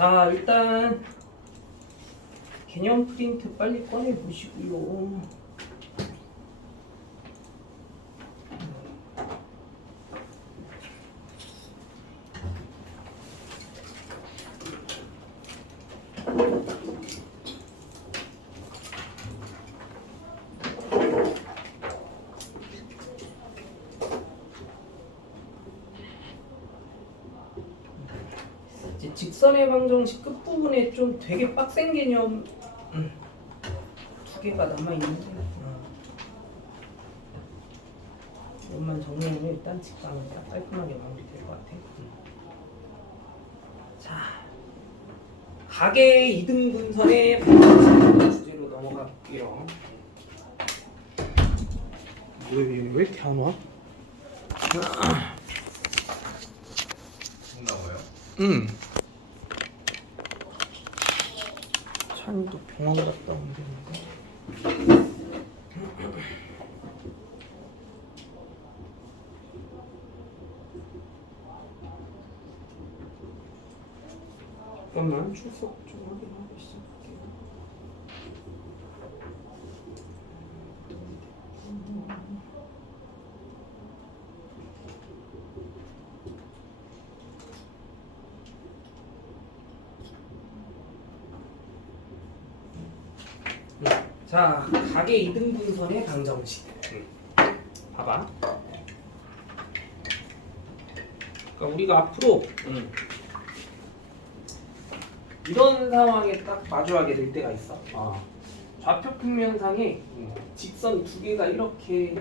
자, 일단 개념 프린트 빨리 꺼내 보시고요. 이제 직선의 방정식 끝부분에 좀 되게 빡센 개념 두 개가 남아있는데 이것만 정리하면 일단 직강은 딱 깔끔하게 마무리될 것 같아요. 자, 각의 이등분선의 방정식 주제로 넘어갈게요. 왜 이렇게 안 와? 나와요? 찬이도 병원 갔다 온다는데. 잠깐만 출석 좀 확인하고 시작할게요. 자, 각의 이등분선의 방정식. 봐봐. 그러니까 우리가 앞으로 이런 상황에 딱 마주하게 될 때가 있어. 좌표 평면상에 직선 두 개가 이렇게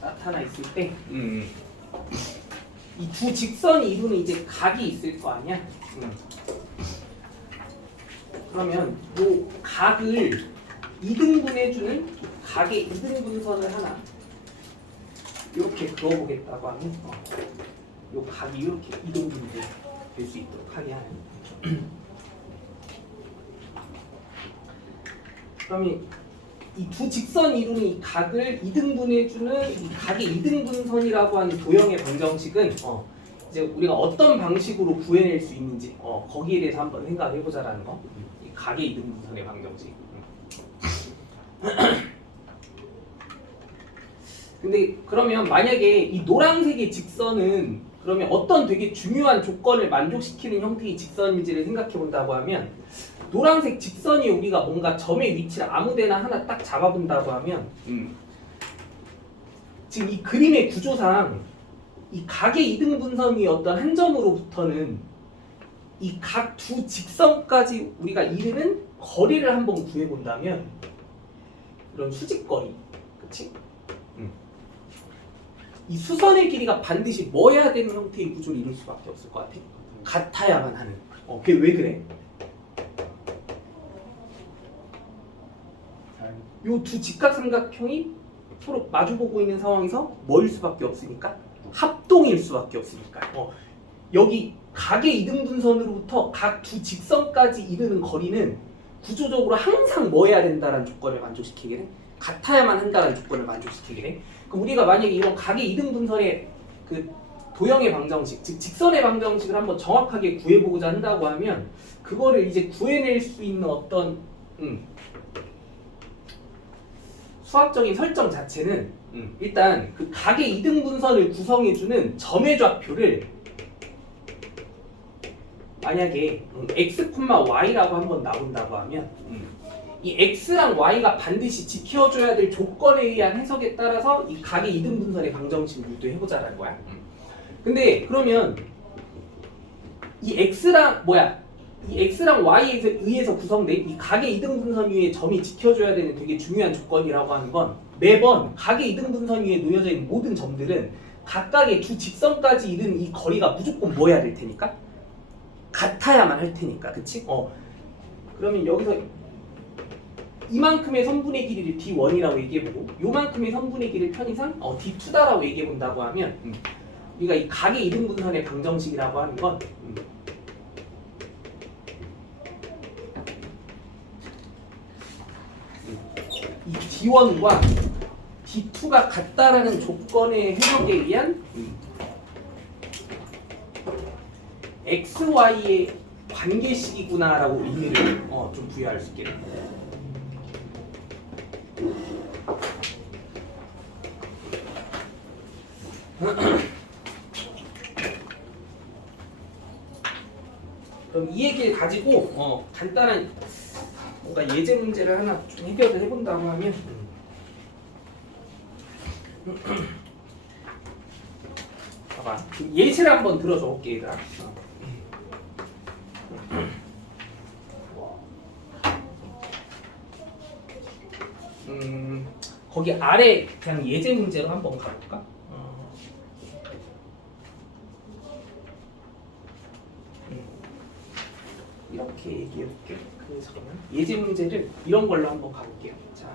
나타나 있을 때, 이 두 직선이 이루는 이제 각이 있을 거 아니야. 그러면 이 각을 이등분해주는 각의 이등분선을 하나 이렇게 그어보겠다고 하면 이 각이 이렇게 이등분이 될 수 있도록 하게 하는. 그러면 이 두 직선이 이루는 이 각을 이등분해주는 이 각의 이등분선이라고 하는 도형의 방정식은 이제 우리가 어떤 방식으로 구해낼 수 있는지 거기에 대해서 한번 생각해보자라는 거. 이 각의 이등분선의 방정식. 근데 그러면 만약에 이 노란색의 직선은 그러면 어떤 되게 중요한 조건을 만족시키는 형태의 직선인지를 생각해 본다고 하면 노란색 직선이 우리가 뭔가 점의 위치를 아무데나 하나 딱 잡아본다고 하면 지금 이 그림의 구조상 이 각의 이등분선 위의 어떤 한 점으로부터는 이 각 두 직선까지 우리가 이르는 거리를 한번 구해본다면 이런 수직거리, 그치? 이 수선의 길이가 반드시 뭐 해야 되는 형태의 구조를 이룰 수밖에 없을 것 같아. 같아야만 하는. 그게 왜 그래? 요 두 직각삼각형이 서로 마주보고 있는 상황에서 뭐일 수밖에 없으니까? 합동일 수밖에 없으니까. 여기 각의 이등분선으로부터 각 두 직선까지 이르는 거리는 구조적으로 항상 뭐 해야 된다라는 조건을 만족시키게 돼. 같아야만 한다는 조건을 만족시키게 돼. 그럼 우리가 만약에 이런 각의 이등분선의 그 도형의 방정식, 즉 직선의 방정식을 한번 정확하게 구해보고자 한다고 하면 그거를 이제 구해낼 수 있는 어떤 수학적인 설정 자체는 일단 그 각의 이등분선을 구성해주는 점의 좌표를 만약에 x, y라고 한번 나온다고 하면 이 x랑 y가 반드시 지켜줘야 될 조건에 의한 해석에 따라서 이 각의 이등분선의 방정식을 유도해보자라는 거야. 근데 그러면 이 x랑 y에 의해서 구성된 이 각의 이등분선 위에 점이 지켜줘야 되는 되게 중요한 조건이라고 하는 건 매번 각의 이등분선 위에 놓여져 있는 모든 점들은 각각의 두 직선까지 이르는 이 거리가 무조건 뭐 해야 될 테니까? 같아야만 할 테니까, 그치? 그러면 여기서 이만큼의 선분의 길이를 D1이라고 얘기해보고 요만큼의 선분의 길이를 편의상 D2다라고 얘기해본다고 하면 우리가 이 각의 이등분선의 방정식이라고 하는 건 이 D1과 D2가 같다라는 조건의 해석에 의한 XY의 관계식이구나라고 의미를 좀 부여할 수 있게 됩니다. 그럼 이 얘기를 가지고 간단한 뭔가 예제 문제를 하나 좀 해결을 해본다고 하면 봐봐. 예시를 한번 들어줘 볼게 얘들아. 거기 아래 그냥 예제 문제로 한번 가볼까? 이렇게 얘기해 볼게요. 잠깐만. 예제 문제를 이런 걸로 한번 가볼게요. 자,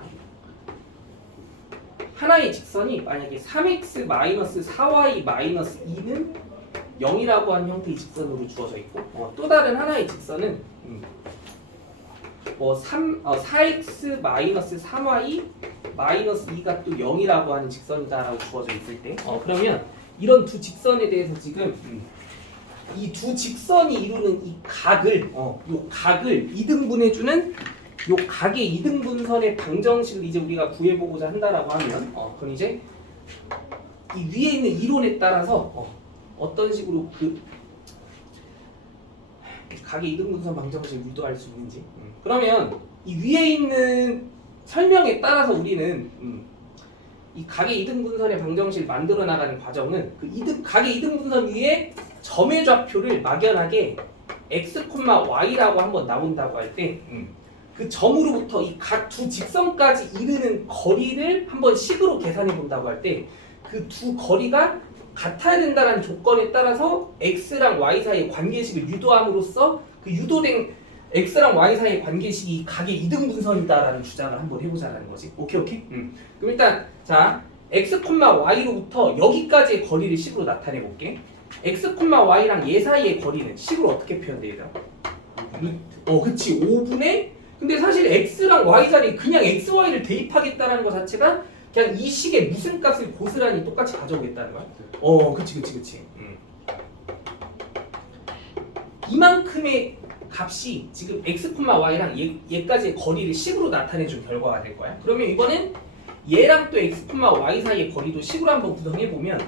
하나의 직선이 만약에 3x-4y-2는 0이라고 하는 형태의 직선으로 주어져 있고 또 다른 하나의 직선은 4x-3y-2가 또 0이라고 하는 직선이다라고 주어져 있을 때 그러면 이런 두 직선에 대해서 지금 이 두 직선이 이루는 이 각을 요 각을 이등분해주는 요 각의 이등분선의 방정식을 이제 우리가 구해보고자 한다라고 하면 그럼 이제 이 위에 있는 이론에 따라서 어떤 식으로 그 각의 이등분선 방정식을 유도할 수 있는지 그러면 이 위에 있는 설명에 따라서 우리는 이 각의 이등분선의 방정식을 만들어 나가는 과정은 그 각의 이등분선 위에 점의 좌표를 막연하게 x, y라고 한번 나온다고 할 때 그 점으로부터 이 각 두 직선까지 이르는 거리를 한번 식으로 계산해 본다고 할 때 그 두 거리가 같아야 된다는 조건에 따라서 x랑 y 사이의 관계식을 유도함으로써 그 유도된 x랑 y 사이의 관계식이 각의 이등분선이다라는 주장을 한번 해보자라는 거지. 오케이. 그럼 일단 자 x, y로부터 여기까지의 거리를 식으로 나타내 볼게. x, y랑 얘 사이의 거리는 식으로 어떻게 표현돼 얘들아? 그치 5분의 근데 사실 x랑 y 자리에 그냥 x, y를 대입하겠다는 것 자체가 그냥 이 식의 무슨 값을 고스란히 똑같이 가져오겠다는 거야. 그치. 이만큼의 값이 지금 x, y랑 얘까지의 거리를 식으로 나타내준 결과가 될 거야. 그러면 이번엔 얘랑 또 x, y 사이의 거리도 식으로 한번 구성해보면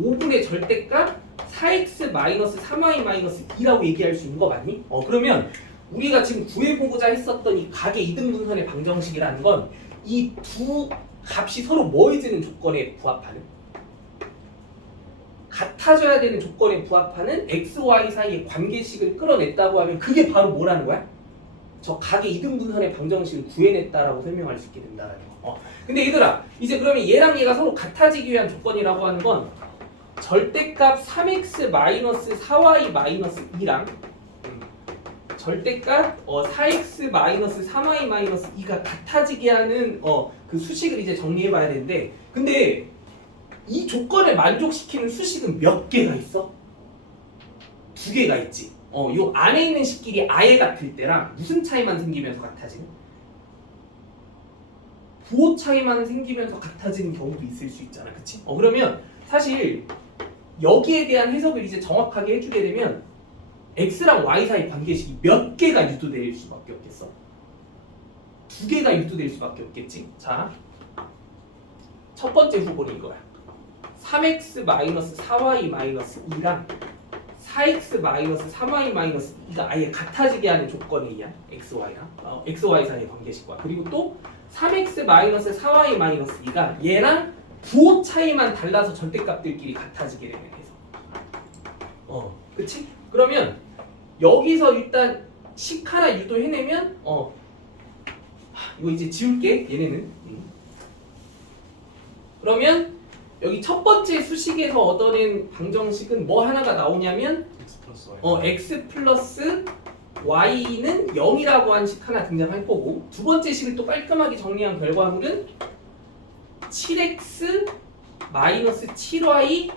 5분의 절대값 4x-3y-2라고 얘기할 수 있는 거 맞니? 그러면 우리가 지금 구해보고자 했었던 이 각의 이등분선의 방정식이라는 건 이 두 값이 서로 뭐해지는 조건에 부합하는 같아져야 되는 조건에 부합하는 x, y 사이의 관계식을 끌어냈다고 하면 그게 바로 뭐라는 거야? 저 각의 이등분선의 방정식을 구해냈다라고 설명할 수 있게 된다는 거. 근데 얘들아 이제 그러면 얘랑 얘가 서로 같아지기 위한 조건이라고 하는 건 절대값 3x-4y-2랑 절대값 4x-3y-2가 같아지게 하는 그 수식을 이제 정리해봐야 되는데 근데 이 조건을 만족시키는 수식은 몇 개가 있어? 2개가 있지. 요 안에 있는 식끼리 아예 같을 때랑 무슨 차이만 생기면서 같아지는? 부호 차이만 생기면서 같아지는 경우도 있을 수 있잖아, 그치? 그러면 사실 여기에 대한 해석을 이제 정확하게 해주게 되면 x랑 y 사이 관계식이 몇 개가 유도될 수밖에 없겠어? 2개가 유도될 수밖에 없겠지. 자, 첫 번째 후보는 이거야. 3x-4y-2랑 4x-3y-2가 아예 같아지게 하는 조건에 의한 xy 사이의 관계식과 그리고 또 3x-4y-2가 얘랑 부호 차이만 달라서 절대값들끼리 같아지게 되는 해석. 그치? 그러면 여기서 일단 식 하나 유도해내면 이거 이제 지울게 얘네는. 그러면 여기 첫 번째 수식에서 얻어낸 방정식은 뭐 하나가 나오냐면 x 플러스 y는 0이라고 한 식 하나 등장할 거고 두 번째 식을 또 깔끔하게 정리한 결과물은 7x 마이너스 7y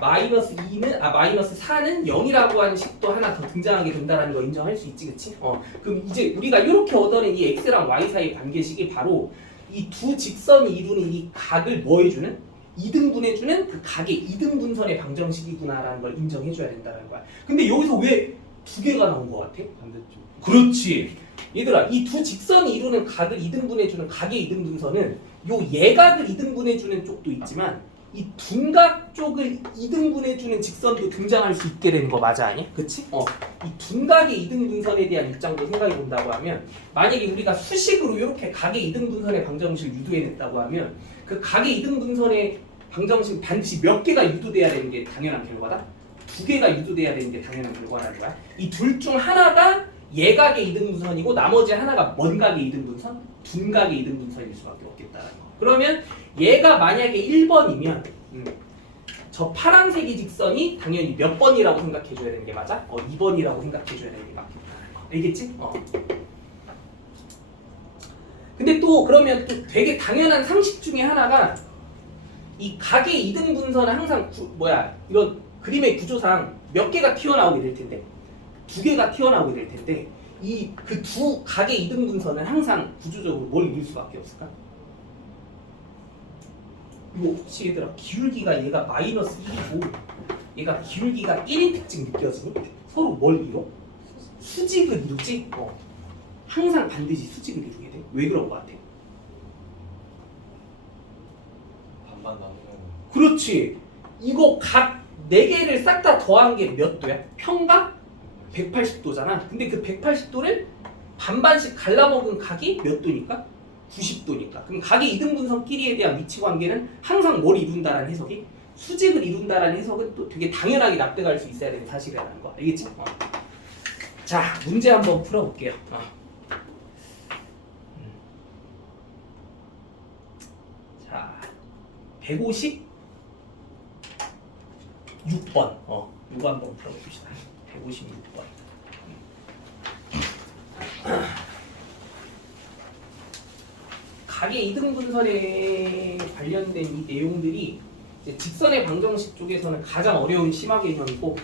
마이너스 4는 0이라고 하는 식도 하나 더 등장하게 된다는 거 인정할 수 있지, 그치? 그럼 이제 우리가 이렇게 얻어낸 이 x랑 y 사이의 관계식이 바로 이 두 직선이 이루는 이 각을 뭐 해주는? 이등분해주는 그 각의 이등분선의 방정식이구나라는 걸 인정해줘야 된다는 거야. 근데 여기서 왜 두 개가 나온 것 같아? 반대쪽. 그렇지. 얘들아, 이 두 직선이 이루는 각을 이등분해주는 각의 이등분선은 요 예각을 이등분해주는 쪽도 있지만 이 둔각 쪽을 이등분해주는 직선도 등장할 수 있게 되는 거 맞아 아니야? 그치? 이 둔각의 이등분선에 대한 입장도 생각해 본다고 하면 만약에 우리가 수식으로 이렇게 각의 이등분선의 방정식을 유도해냈다고 하면 그 각의 이등분선의 방정식 반드시 몇 개가 유도돼야 되는 게 당연한 결과다? 두 개가 유도돼야 되는 게 당연한 결과라는 거야. 이 둘 중 하나가 예각의 이등분선이고 나머지 하나가 먼각의 이등분선, 둔각의 이등분선일 수밖에 없겠다는 거. 그러면 얘가 만약에 1번이면 저 파란색이 직선이 당연히 몇 번이라고 생각해줘야 되는 게 맞아? 2번이라고 생각해줘야 되는 게 맞겠다는 거. 알겠지? 근데 또 그러면 또 되게 당연한 상식 중에 하나가 이 각의 이등분선은 항상 이런 그림의 구조상 몇 개가 튀어나오게 될 텐데 두 개가 튀어나오게 될 텐데 이 그 두 각의 이등분선은 항상 구조적으로 뭘 이룰 수밖에 없을까? 이거 혹시 얘들아 기울기가 얘가 마이너스 1이고 얘가 기울기가 1인 특징 느껴지니? 서로 뭘 이뤄? 수직을 이루지? 항상 반드시 수직을 이루게 돼. 왜 그런 거 같아? 반반 나누면. 그렇지. 이거 각 4개를 싹 다 더한 게 몇 도야? 평각? 180도잖아. 근데 그 180도를 반반씩 갈라먹은 각이 몇 도니까? 90도니까. 그럼 각의 이등분선끼리에 대한 위치 관계는 항상 뭘 이룬다라는 해석이? 수직을 이룬다라는 해석은 또 되게 당연하게 납득할 수 있어야 되는 사실이라는 거. 알겠지? 자, 문제 한번 풀어볼게요. 자, 156번. 이거 한번 풀어봅시다. 156번. 각의 이등분선에 관련된 이 내용들이 이제 직선의 방정식 쪽에서는 가장 어려운 심화 개념이고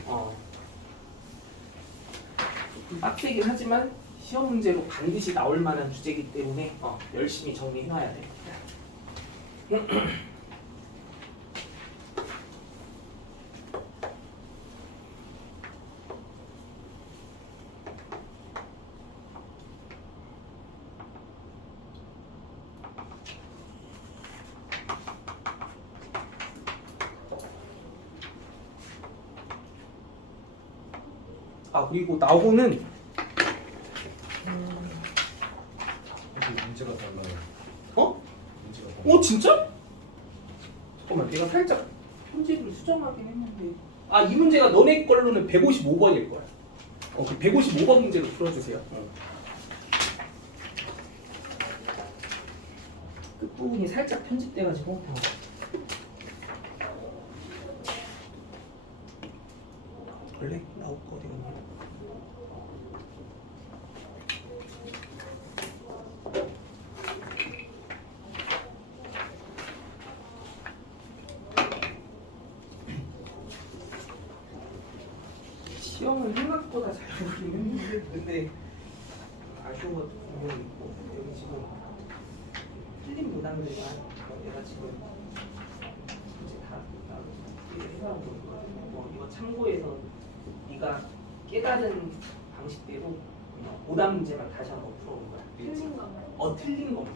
좀 빡세긴 하지만 시험 문제로 반드시 나올 만한 주제이기 때문에 열심히 정리해놔야 돼. 그리고 나오는 문제가 달라요. 문제가 달라요. 진짜? 잠깐만 내가 살짝 편집을 수정하긴 했는데 이 문제가 너네 걸로는 155번일 거야. 그 155번 문제로 풀어주세요. 끝부분이 살짝 편집돼가지고 원래 나올 거 어디 갔냐? 시험은 생각보다 잘 보긴 했는데 근데 아쉬운 것도 분명히 있고 여기 지금 틀린 문항들만 내가 지금 이제 다 해설한 거거든요. 이거 참고해서 네가 깨달은 방식대로 오답 문제만 다시 한번 풀어본 거야. 틀린 거. 틀린 거.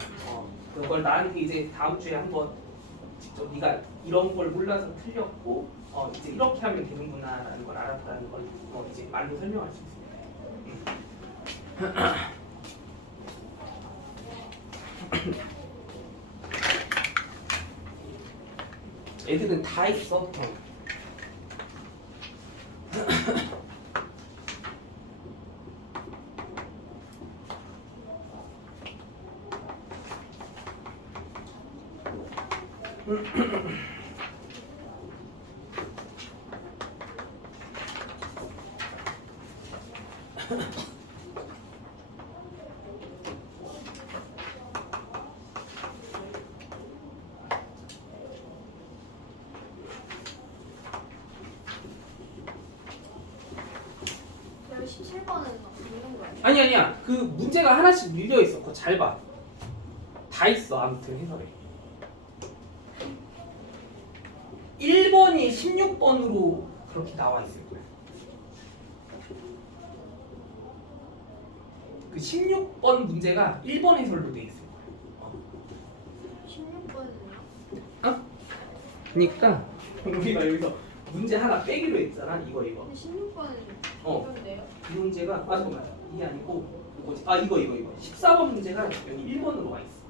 그걸 나한테 이제 다음 주에 한번 직접 네가 이런 걸 몰라서 틀렸고 이제 이렇게 하면 되는구나라는 걸 알았다는 걸 이제 말로 설명할 수 있습니다. 애들은 다 있어. 그럼 17번은 이런 거 아니야? 아니야. 그 문제가 하나씩 밀려 있어. 그거 잘 봐. 다 있어. 아무튼 해설에. 1번이 16번으로 그렇게 나와 있을 거야. 그 16번 문제가 1번 해설로 돼 있을 거야. 16번은요? 그러니까 우리가 여기서 문제 하나 빼기로 했잖아. 이거. 근데 16번은 이건데요? 이 문제가 잠깐만 이게 아니고 뭐지? 이거 14번 문제가 여기 1번으로 와 있어.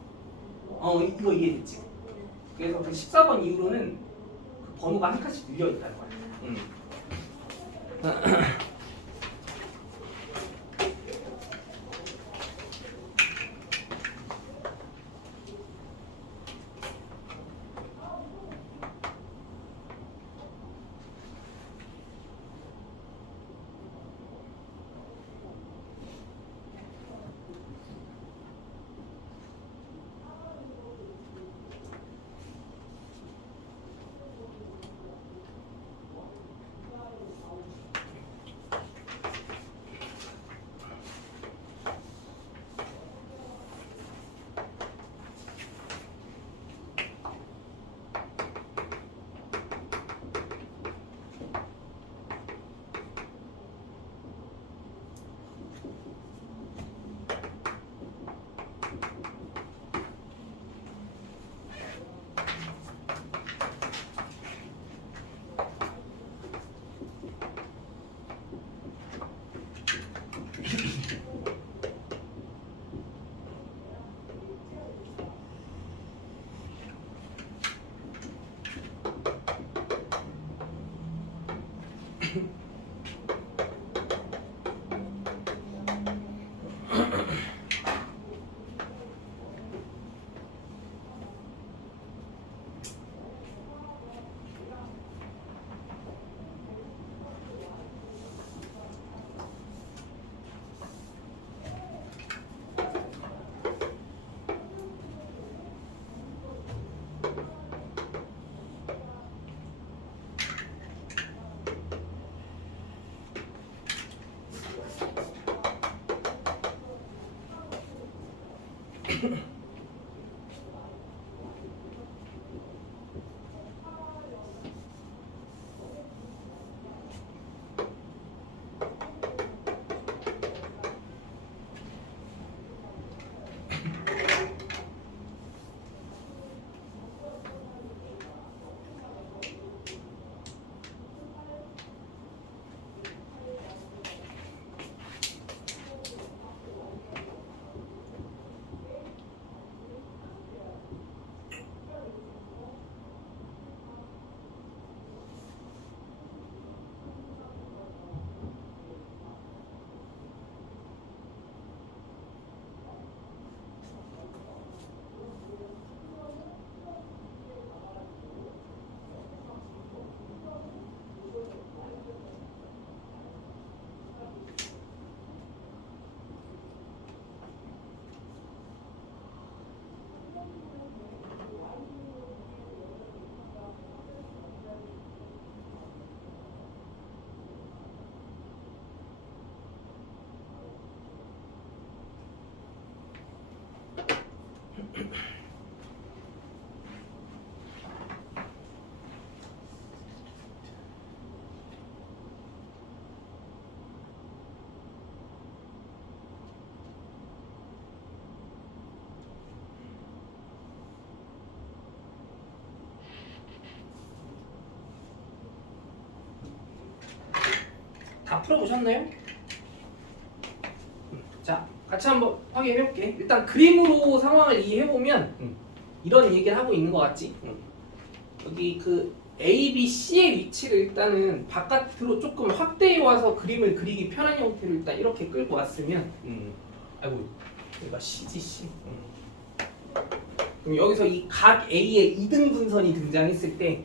이거 이해됐지? 그래서 그 14번 이후로는 그 번호가 한 칸씩 늘려 있다는 거야. 다 풀어보셨나요? 자, 같이 한번 확인해볼게. 일단 그림으로 상황을 이해해보면 이런 얘기를 하고 있는 것 같지? 여기 그 A, B, C의 위치를 일단은 바깥으로 조금 확대해 와서 그림을 그리기 편한 형태로 일단 이렇게 끌고 왔으면 아이고 여기가 C지 C. 그럼 여기서 이 각 A의 이등분선이 등장했을 때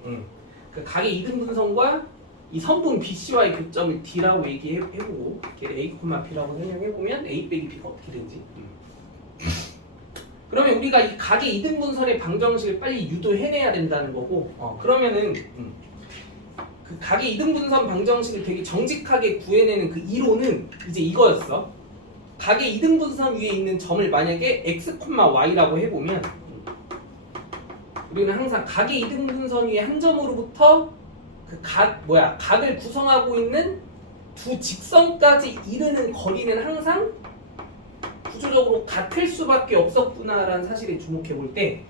그 각의 이등분선과 이 선분 BC와의 교점을 D라고 얘기해보고 걔를 A, B라고 설명해보면 A 빼기 B가 어떻게 되는지. 그러면 우리가 이 각의 이등분선의 방정식을 빨리 유도해내야 된다는 거고, 그러면은 그 각의 이등분선 방정식을 되게 정직하게 구해내는 그 이론은 이제 이거였어. 각의 이등분선 위에 있는 점을 만약에 x, y라고 해보면 우리는 항상 각의 이등분선 위에 한 점으로부터 그 각을 구성하고 있는 두 직선까지 이르는 거리는 항상 구조적으로 같을 수밖에 없었구나라는 사실에 주목해 볼 때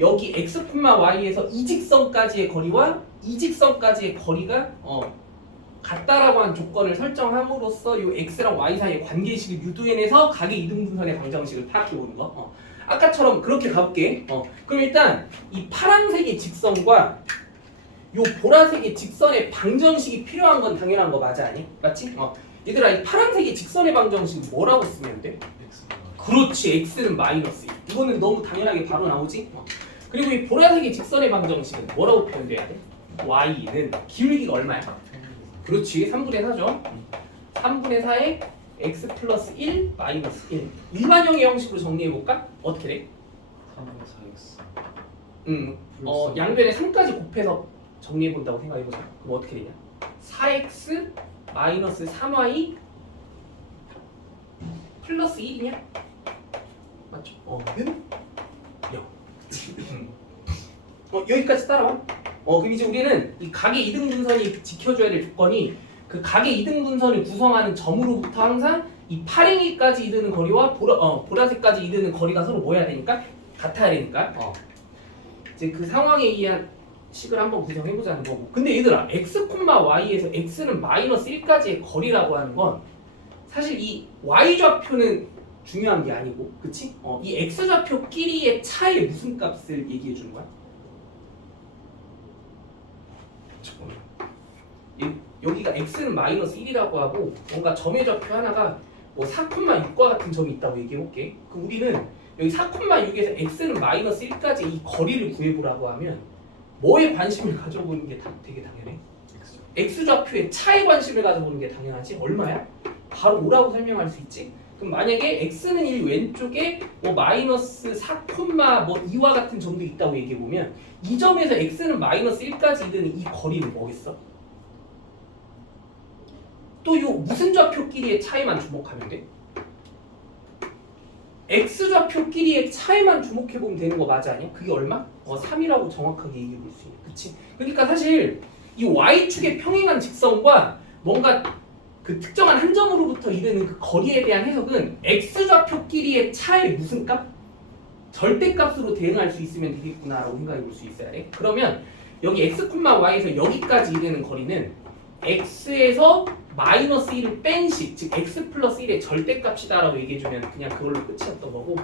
여기 x, y에서 이 직선까지의 거리와 이 직선까지의 거리가 같다라고 한 조건을 설정함으로써 이 x랑 y 사이의 관계식을 유도해내서 각의 이등분선의 방정식을 파악해 보는 거. 아까처럼 그렇게 가볼게. 그럼 일단 이 파란색의 직선과 요 보라색의 직선의 방정식이 필요한 건 당연한 거 맞아 아니? 맞지? 얘들아 이 파란색의 직선의 방정식 뭐라고 쓰면 돼? 그렇지, x는 마이너스 1. 이거는 너무 당연하게 바로 나오지? 그리고 이 보라색의 직선의 방정식은 뭐라고 표현돼야 돼? y는 기울기가 얼마야? 그렇지, 3분의 4죠. 3분의 4에 x 플러스 1 마이너스 1. 일반형의 형식으로 정리해볼까? 어떻게 돼? 3분의 4x. 양변에 3까지 곱해서 정리해본다고 생각해보자. 그럼 어떻게 되냐? 4x 마이너스 3y 플러스 1이냐? 맞죠? 는 0. 여기까지 따라와. 그럼 이제 우리는 이 각의 이등분선이 지켜줘야 될 조건이 그 각의 이등분선을 구성하는 점으로부터 항상 이 파랭이까지 이르는 거리와 보라색까지 이르는 거리가 서로 뭐여야 되니까? 같아야 되니까. 이제 그 상황에 의한 식을 한번 구성해보자는 거고. 근데 얘들아 x, y에서 x는 마이너스 1까지의 거리라고 하는 건 사실 이 y좌표는 중요한 게 아니고, 그치? 이 x좌표끼리의 차의 무슨 값을 얘기해 주는 거야? 여기가 x는 마이너스 1이라고 하고 뭔가 점의 좌표 하나가 뭐 4,6과 같은 점이 있다고 얘기해 볼게. 그럼 우리는 여기 4,6에서 x는 마이너스 1까지 이 거리를 구해보라고 하면 뭐에 관심을 가져보는 게 되게 당연해? x좌표의 차에 관심을 가져보는 게 당연하지. 얼마야? 바로 5라고 설명할 수 있지. 그럼 만약에 x는 1 왼쪽에 뭐 마이너스 4, 뭐 2와 같은 점도 있다고 얘기해 보면 이 점에서 x는 마이너스 1까지 이르는 이 거리는 뭐겠어? 또 요 무슨 좌표끼리의 차이만 주목하면 돼? x좌표끼리의 차이만 주목해 보면 되는 거 맞아 아니야? 그게 얼마? 3이라고 정확하게 얘기해 볼 수 있는. 그치? 그러니까 사실 이 y축의 평행한 직선과 뭔가 그 특정한 한 점으로부터 이르는 그 거리에 대한 해석은 x좌표끼리의 차의 무슨 값? 절대값으로 대응할 수 있으면 되겠구나라고 생각해 볼 수 있어야 돼. 그러면 여기 x, y에서 여기까지 이르는 거리는 x에서 마이너스 1을 뺀 식, 즉 x 플러스 1의 절대값이다라고 얘기해주면 그냥 그걸로 끝이었던 거고.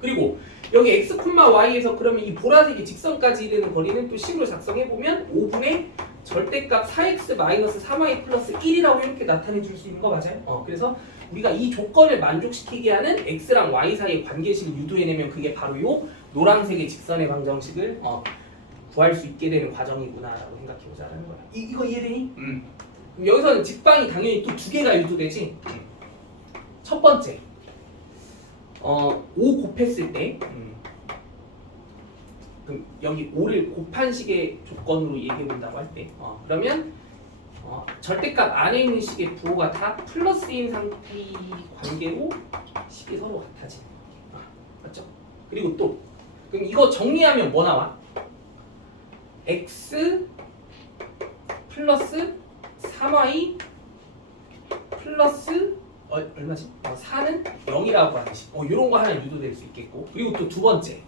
그리고 여기 x, y에서 그러면 이 보라색이 직선까지 이르는 거리는 또 식으로 작성해보면 5분의 절대값 4x 마이너스 3y 플러스 1이라고 이렇게 나타내 줄 수 있는 거 맞아요? 그래서 우리가 이 조건을 만족시키게 하는 x랑 y 사이의 관계식을 유도해내면 그게 바로 요 노란색의 직선의 방정식을 구할 수 있게 되는 과정이구나라고 생각해보자는 거야. 이거 이해되니? 그럼 여기서는 직방이 당연히 또 두 개가 유도되지. 첫 번째, 5 곱했을 때, 그럼 여기 5를 곱한 식의 조건으로 얘기해 본다고 할 때, 그러면 절대값 안에 있는 식의 부호가 다 플러스인 상태의 관계로 식이 서로 같아지는 거야. 맞죠? 그리고 또, 그럼 이거 정리하면 뭐 나와? x 플러스 3y 플러스 얼마지? 4는 0이라고 하는 식. 이런 거 하나 유도될 수 있겠고. 그리고 또 두 번째,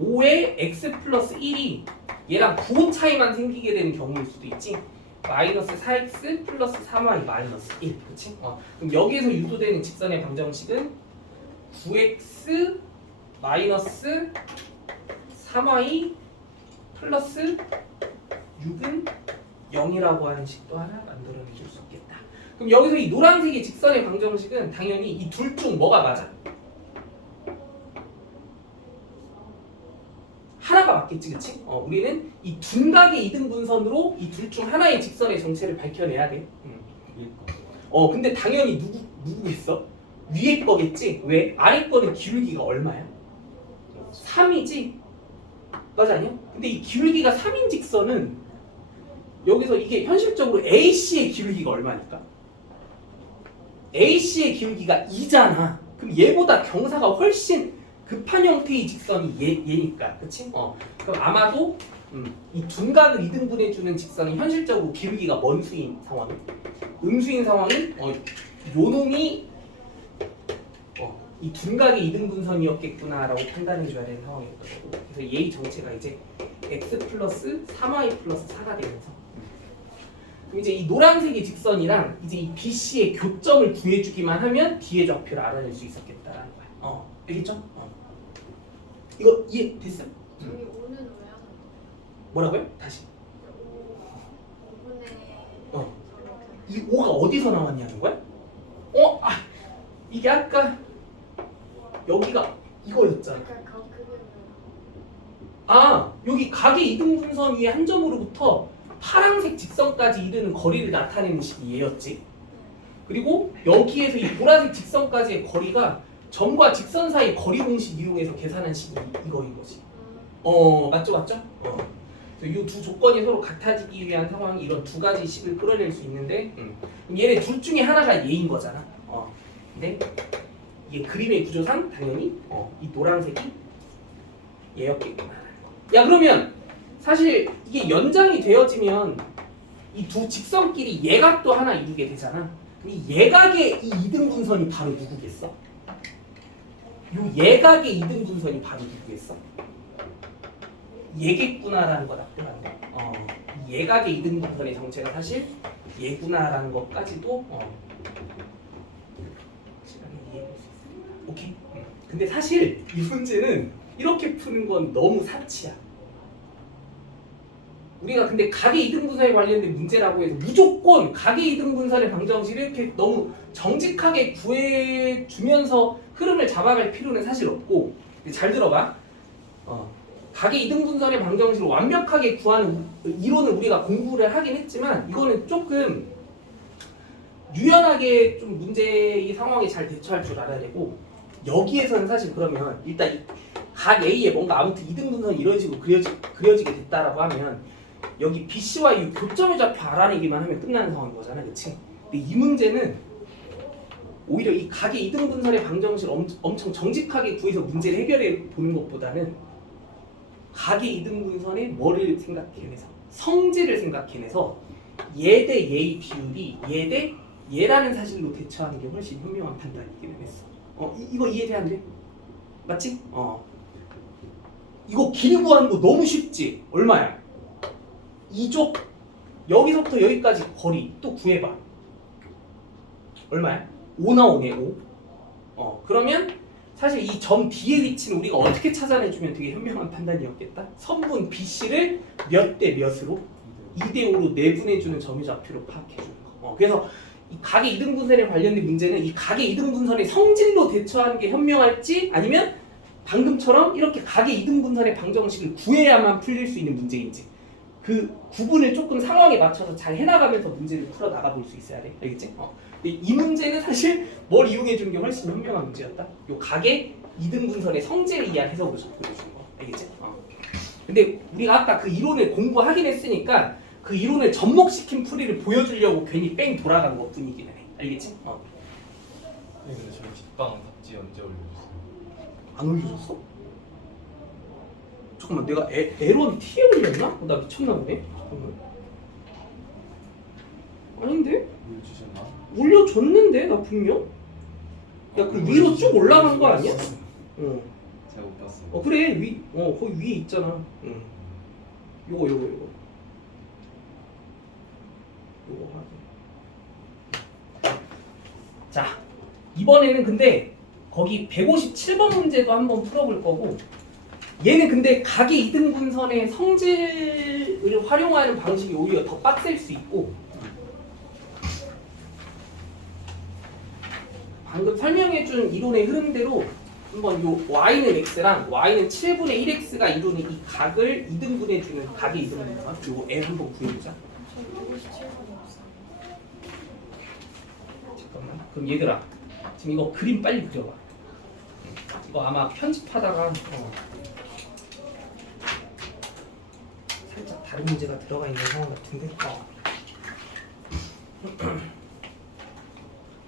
5에 x 플러스 1이 얘랑 부호 차이만 생기게 되는 경우일 수도 있지. 마이너스 4x 플러스 3y 마이너스 1. 그치? 그럼 여기에서 유도되는 직선의 방정식은 9x 마이너스 3y 플러스 6은 0이라고 하는 식도 하나 만들어내줄 수 있겠다. 그럼 여기서 이 노란색의 직선의 방정식은 당연히 이 둘 중 뭐가 맞아? 하나가 맞겠지, 그치? 우리는 이 둔각의 이등분선으로 이 둘 중 하나의 직선의 정체를 밝혀내야 돼. 근데 당연히 누구겠어? 위에 거겠지? 왜? 아래 거는 기울기가 얼마야? 3이지? 맞아 아니야? 근데 이 기울기가 3인 직선은 여기서 이게 현실적으로 AC의 기울기가 얼마니까? AC의 기울기가 2잖아. 그럼 얘보다 경사가 훨씬 급한 형태의 직선이 얘니까, 그치? 그럼 아마도 이 둔각을 이등분해주는 직선이 현실적으로 기울기가 뭔 수인 상황이? 음수인 상황은 요 놈이 이 둔각의 이등분선이었겠구나라고 판단해줘야 되는 상황이었던 거고. 그래서 얘의 정체가 이제 x 플러스 3y 플러스 4가 되면서 그럼 이제 이 노란색의 직선이랑 이제 이 BC의 교점을 구해주기만 하면 뒤의 좌표를 알아낼 수 있었겠다라는 거야. 알겠죠? 이거 이해 됐어? 저기 5는 왜 하는 거야? 뭐라고요? 다시. 5분의 이 5가 어디서 나왔냐는 거야? 이게 아까 여기가 이거였잖아. 그러니까 그거는 여기 각의 이등분선 위에 한 점으로부터 파란색 직선까지 이르는 거리를 나타내는 식이 얘였지. 그리고 여기에서 이 보라색 직선까지의 거리가 점과 직선 사이 거리 공식 이용해서 계산한 식이 이거인 거지. 맞죠? 그래서 이 두 조건이 서로 같아지기 위한 상황이 이런 두 가지 식을 끌어낼 수 있는데 그럼 얘네 둘 중에 하나가 얘인 거잖아. 근데 이게 그림의 구조상 당연히 이 노란색이 얘였겠구나. 야 그러면 사실 이게 연장이 되어지면 이 두 직선끼리 예각도 하나 이루게 되잖아. 이 예각의 이 이등분선이 바로 누구겠어? 요 예각의 이등분선이 바로 누구겠어? 얘겠구나라는 거 납득하는 거. 이 예각의 이등분선의 정체가 사실 얘구나라는 것까지도 확실하게 이해할 수 있습니다. 오케이. 근데 사실 이 문제는 이렇게 푸는 건 너무 사치야. 우리가 근데 각의 이등분선에 관련된 문제라고 해서 무조건 각의 이등분선의 방정식을 이렇게 너무 정직하게 구해주면서 흐름을 잡아갈 필요는 사실 없고. 잘 들어봐. 각의 이등분선의 방정식을 완벽하게 구하는 이론을 우리가 공부를 하긴 했지만 이거는 조금 유연하게 좀 문제의 상황에 잘 대처할 줄 알아야 되고, 여기에서는 사실 그러면 일단 각 A에 뭔가 아무튼 이등분선이 이런 식으로 그려지게 됐다라고 하면 여기 BC와 이 교점의 좌표 알아내기만 하면 끝나는 상황인 거잖아, 그치? 근데 이 문제는 오히려 이 각의 이등분선의 방정식을 엄청 정직하게 구해서 문제를 해결해 보는 것보다는 각의 이등분선의 뭐를 생각해내서 성질을 생각해내서 얘 대 얘의 비율이 얘 대 얘라는 사실로 대처하는 게 훨씬 현명한 판단이기는 했어. 이거 이해돼 안 돼? 맞지? 이거 길이 구하는 거 너무 쉽지? 얼마야? 2족 여기서부터 여기까지 거리 또 구해봐. 얼마야? 5 나오네 5. 그러면 사실 이 점 D의 위치는 우리가 어떻게 찾아내주면 되게 현명한 판단이었겠다. 선분 BC를 몇 대 몇으로? 2대 5로 내분해주는 점의 좌표로 파악해주는 거. 그래서 이 각의 이등분선에 관련된 문제는 이 각의 이등분선의 성질로 대처하는 게 현명할지 아니면 방금처럼 이렇게 각의 이등분선의 방정식을 구해야만 풀릴 수 있는 문제인지 그 구분을 조금 상황에 맞춰서 잘 해나가면서 문제를 풀어 나가 볼 수 있어야 돼. 알겠지? 근데 이 문제는 사실 뭘 이용해 주는 게 훨씬 현명한 문제였다. 요 각의 이등분선의 성질에 의한 해석으로 접근해 주는 거. 알겠지? 근데 우리가 아까 그 이론을 공부하긴 했으니까 그 이론을 접목시킨 풀이를 보여주려고 괜히 뺑 돌아간 것 뿐이긴 해. 알겠지? 근데 저희 식빵 답지 언제 올려주세요? 안 올려줬어? 잠깐만 내가 에런 T에 올렸나? 나 미쳤나 보네? 잠깐만. 아닌데? 올려주셨나? 올려줬는데 나 분명? 야 그 위로 쭉 올라간 거 아니야? 응. 제가 못 봤어요. 그래 거기 위에 있잖아. 응. 요거 하자. 자 이번에는 근데 거기 157번 문제도 한번 풀어볼 거고, 얘는 근데 각의 이등분선의 성질을 활용하는 방식이 오히려 더 빡셀 수 있고, 방금 설명해준 이론의 흐름대로 한번 요 y는 x랑 y는 7분의 1x가 이루는 이 각을 이등분해주는 각의 이등분선 요거 L 한번 구해보자. 저 157번이 없어요. 잠깐만. 그럼 얘들아 지금 이거 그림 빨리 그려봐. 이거 아마 편집하다가 살짝 다른 문제가 들어가 있는 상황 같은데.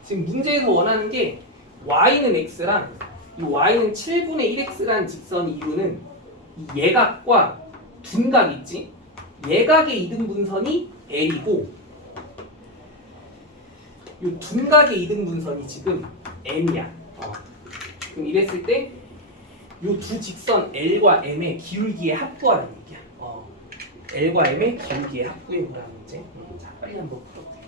지금 문제에서 원하는 게 y는 x랑 이 y는 7분의 1x라는 직선이 이루는 이 예각과 둔각 있지? 예각의 이등분선이 L이고 이 둔각의 이등분선이 지금 M이야. 그럼 이랬을 때 요 두 직선 L과 M의 기울기의 합구하라는 얘기야. L과 M의 기울기의 합구에 보라는 문제. 자, 빨리 한번 풀어보세요.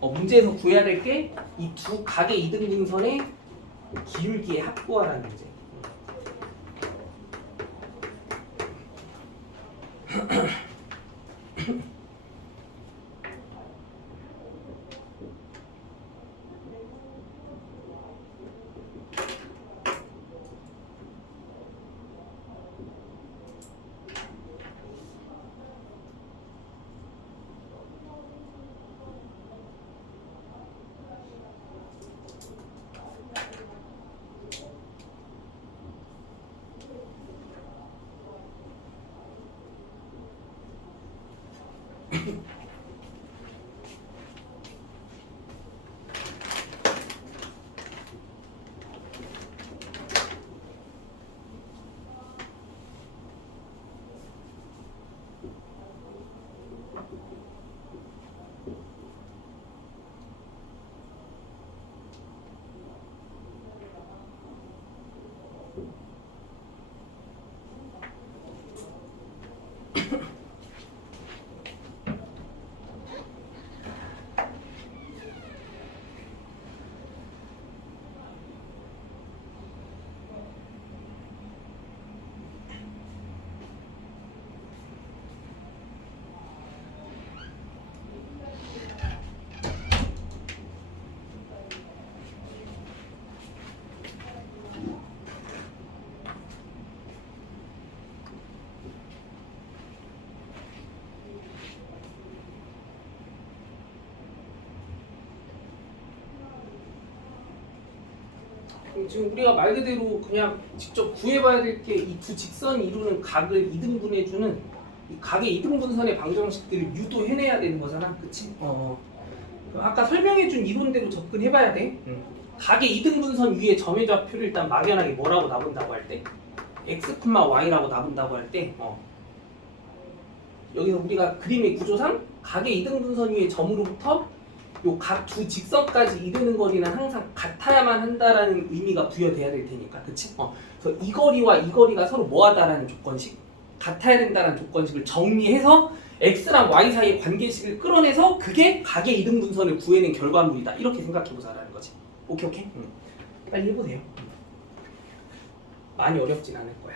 문제에서 구해야 될 게 이 두 각의 이등분선의 기울기의 합구하라는 문제. 지금 우리가 말 그대로 그냥 직접 구해봐야 될 게 이 두 직선이 이루는 각을 이등분해주는 이 각의 이등분선의 방정식들을 유도해내야 되는 거잖아, 그치? 그럼 아까 설명해준 이론대로 접근해봐야 돼. 각의 이등분선 위에 점의 좌표를 일단 막연하게 뭐라고 나본다고 할 때, x, y라고 나본다고 할 때, 여기서 우리가 그림의 구조상 각의 이등분선 위에 점으로부터 요 각 두 직선까지 이르는 거리는 항상 같아야만 한다라는 의미가 부여돼야 될 테니까, 그치? 그래서 이 거리와 이 거리가 서로 뭐하다라는 조건식, 같아야 된다라는 조건식을 정리해서 x랑 y 사이의 관계식을 끌어내서 그게 각의 이등분선을 구해낸 결과물이다. 이렇게 생각해보자라는 거지. 오케이 오케이? 빨리 해보세요. 많이 어렵진 않을 거야.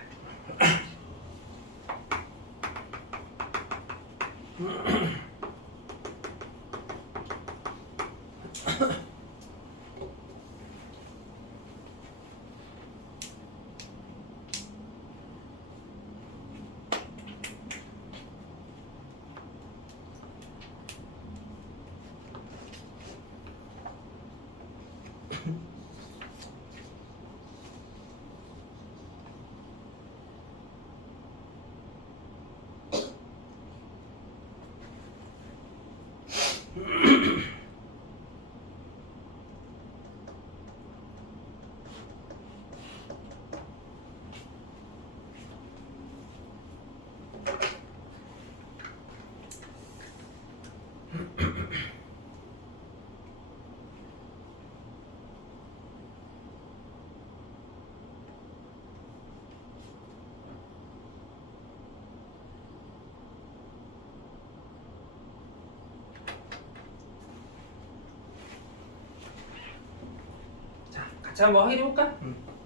같이 한번 확인해볼까?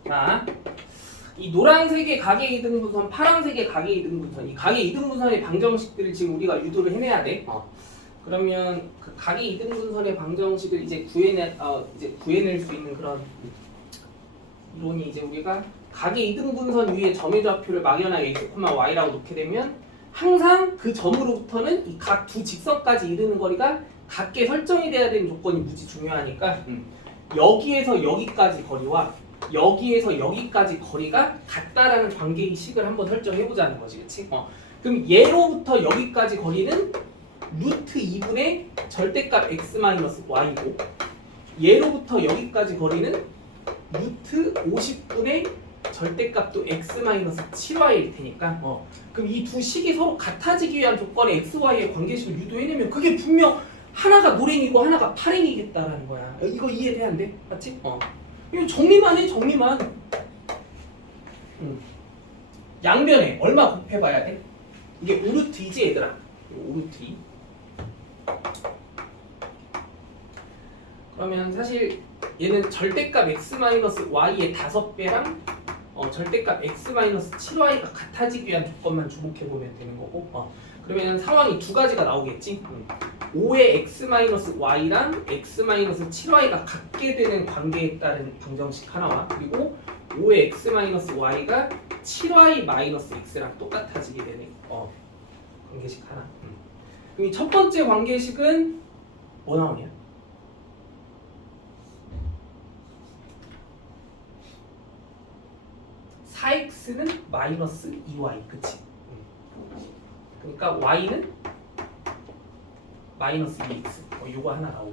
자, 이 노란색의 각의 이등분선, 파란색의 각의 이등분선, 이 각의 이등분선의 방정식들을 지금 우리가 유도를 해내야 돼. 그러면 그 각의 이등분선의 방정식을 이제 구해낼 수 있는 그런 이론이 이제 우리가 각의 이등분선 위에 점의 좌표를 막연하게 x, y라고 놓게 되면 항상 그 점으로부터는 이 각 두 직선까지 이르는 거리가 같게 설정이 돼야 되는 조건이 무지 중요하니까 여기에서 여기까지 거리와 여기에서 여기까지 거리가 같다라는 관계의 식을 한번 설정해 보자는 거지, 그렇지? 그럼 얘로부터 여기까지 거리는 루트 2분의 절대값 x-y고 얘로부터 여기까지 거리는 루트 50분의 절대값도 x-7y일 테니까 그럼 이 두 식이 서로 같아지기 위한 조건의 x, y의 관계식을 유도해내면 그게 분명 하나가 노랭이고 하나가 파랭이겠다라는 거야. 이거 이해돼 안 돼? 맞지? 이거 정리만 해, 정리만. 양변에 얼마 곱해봐야 돼? 이게 5루트이지 얘들아. 5루트. 그러면 사실 얘는 절대값 x-y의 5배랑 절대값 x-7y가 같아지기 위한 조건만 주목해보면 되는 거고 그러면 상황이 두 가지가 나오겠지. 5의 x-y랑 x-7y가 같게 되는 관계에 따른 방정식 하나와 그리고 5의 x-y가 7y-x랑 똑같아지게 되는 관계식 하나. 그럼 이 첫 번째 관계식은 뭐 나오냐? 4x는 마이너스 2y, 그치? 그러니까 y는 마이너스 2x. 요거 하나 나오고.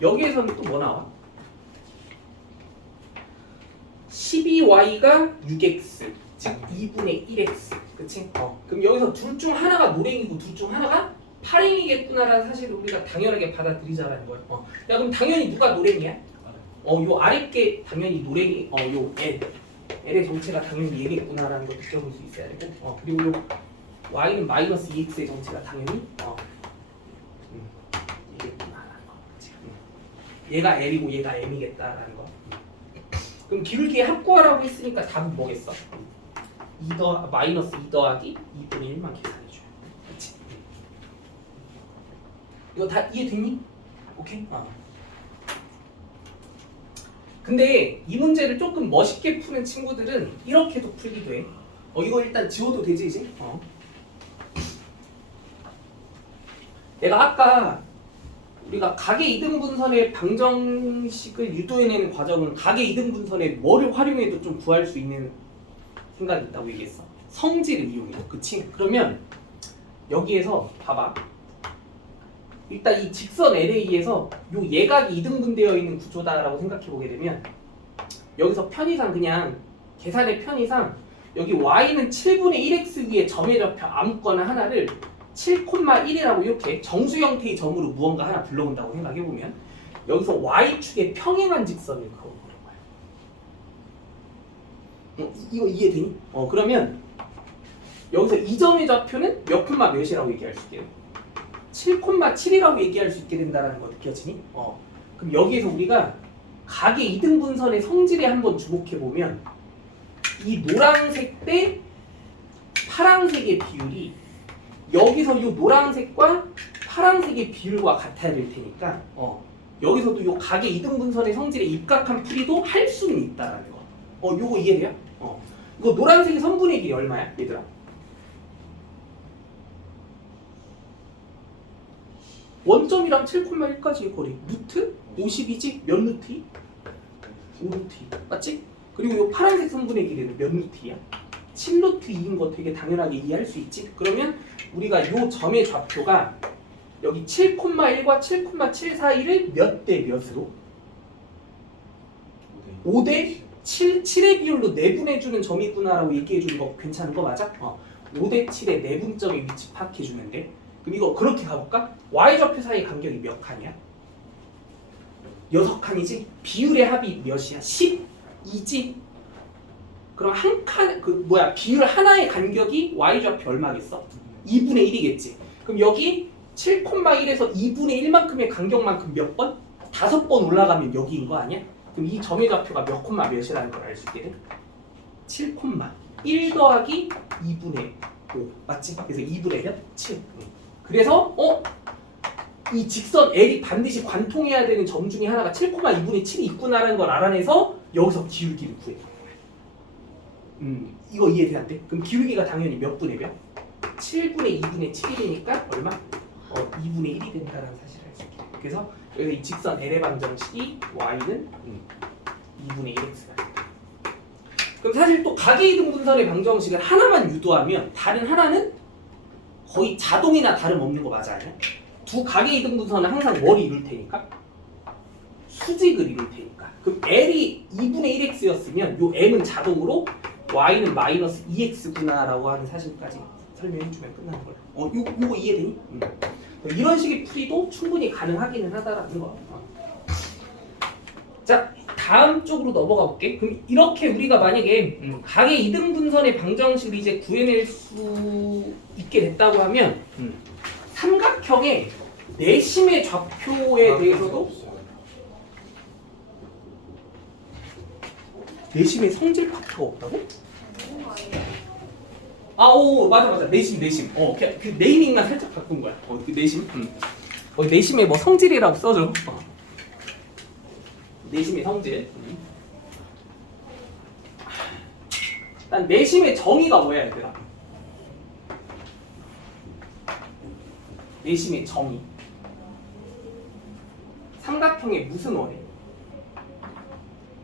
여기에서는 또 뭐 나와? 12y가 6x, 즉 2분의 1x, 그치? 그럼 여기서 둘 중 하나가 노랭이고 둘 중 하나가 파랭이겠구나라는 사실을 우리가 당연하게 받아들이자라는 거예요. 야 그럼 당연히 누가 노랭이야? 요 아래 게 당연히 노랭이, 요 L의 정체가 당연히 얘겠구나라는 걸 느껴볼 수 있어야 되고 그리고 요 y는 마이너스 2x의 정체가 당연히 얘겠구나라는 거. 그치? 얘가 L이고 얘가 M이겠다라는 거. 그럼 기울기의 합구하라고 했으니까 답은 뭐겠어? 마이너스 2 더하기 2분의 1만 계산해줘요. 그치? 이거 다 이해됐니? 오케이? 근데 이 문제를 조금 멋있게 푸는 친구들은 이렇게도 풀기도 해. 이거 일단 지워도 되지 이제? 내가 아까 우리가 가계 이등분선의 방정식을 유도해내는 과정은 가계 이등분선에 뭐를 활용해도 좀 구할 수 있는 생각이 있다고 얘기했어. 성질을 이용해서. 그치? 그러면 여기에서 봐봐. 일단 이 직선 LA에서 요 예각이 이등분되어 있는 구조다라고 생각해 보게 되면 여기서 편의상 그냥 계산의 편의상 여기 y는 7분의 1x 위에 점의 좌표 아무거나 하나를 7,1이라고 이렇게 정수 형태의 점으로 무언가 하나 불러온다고 생각해 보면 여기서 y축에 평행한 직선을 그어보는 거야. 이거 이해되니? 그러면 여기서 이 점의 좌표는 몇 콤마 몇이라고 얘기할 수 있게요? 7,7이라고 얘기할 수 있게 된다는 거 느껴지니? 그럼 여기에서 우리가 가계 이등분선의 성질에 한번 주목해 보면 이 노란색 대 파란색의 비율이 여기서 이 노란색과 파란색의 비율과 같아야 될 테니까 여기서도 이 가계 이등분선의 성질에 입각한 풀이도 할 수는 있다라는 거. 요거 이해돼요? 이거 노란색의 선분의 길이 얼마야, 얘들아? 원점이랑 7,1까지의 거리 루트 50이지? 몇 루트이? 5루트이 맞지? 그리고 이 파란색 선분의 길이는 몇 루트이야? 7루트이인 거 되게 당연하게 이해할 수 있지? 그러면 우리가 이 점의 좌표가 여기 7,1과 7,7 사이를 몇 대 몇으로? 5대 7의 비율로 내분해주는 점이구나라고 얘기해주는 거 괜찮은 거 맞아? 5대 7의 내분점의 위치 파악해주는데 그럼 이거 그렇게 가볼까? y좌표 사이 간격이 몇 칸이야? 6칸이지? 비율의 합이 몇이야? 12지? 그럼 한 칸, 비율 하나의 간격이 y좌표 얼마겠어? 2분의 1이겠지? 그럼 여기 7,1에서 2분의 1만큼의 간격만큼 몇 번? 5번 올라가면 여기인 거 아니야? 그럼 이 점의 좌표가 몇 콤마 몇이라는 걸 알 수 있게 돼? 7,1 더하기 2분의 5 맞지? 그래서 2분의 몇? 7 그래서 이 직선 L이 반드시 관통해야 되는 점 중에 하나가 7,2분의 7이 있구나라는 걸 알아내서 여기서 기울기를 구해. 이거 이해돼 안 돼? 그럼 기울기가 당연히 몇 분의 몇? 7분의 2분의 7이 되니까 얼마? 2분의 1이 된다라는 사실을 알 수 있게 돼. 그래서 여기 이 직선 L의 방정식이 y는 2분의 1x가 된다. 그럼 사실 또 가계 이등분선의 방정식을 하나만 유도하면 다른 하나는 거의 자동이나 다름없는 거 맞아 아니야? 두 가계 이등분선은 항상 뭘 이룰 테니까? 수직을 이룰 테니까. 그럼 L이 2분의 1x였으면 요 M은 자동으로 y는 마이너스 2x구나라고 하는 사실까지 설명해주면 끝나는 거야. 요거 이해되니? 이런 식의 풀이도 충분히 가능하기는 하다라는 거. 자, 다음 쪽으로 넘어가 볼게. 그럼 이렇게 우리가 만약에 각의 이등분선의 방정식을 이제 구해낼 수 있게 됐다고 하면 삼각형의 내심의 좌표에 대해서도 내심의 성질 파트가 없다고? 무슨 말이에요? 오 맞아 내심. 그 네이밍만 살짝 바꾼 거야. 그 내심. 내심의 뭐 성질이라고 써줘. 내심의 성질. 일단 내심의 정의가 뭐야 얘들아? 내심의 정의. 삼각형의 무슨 원에?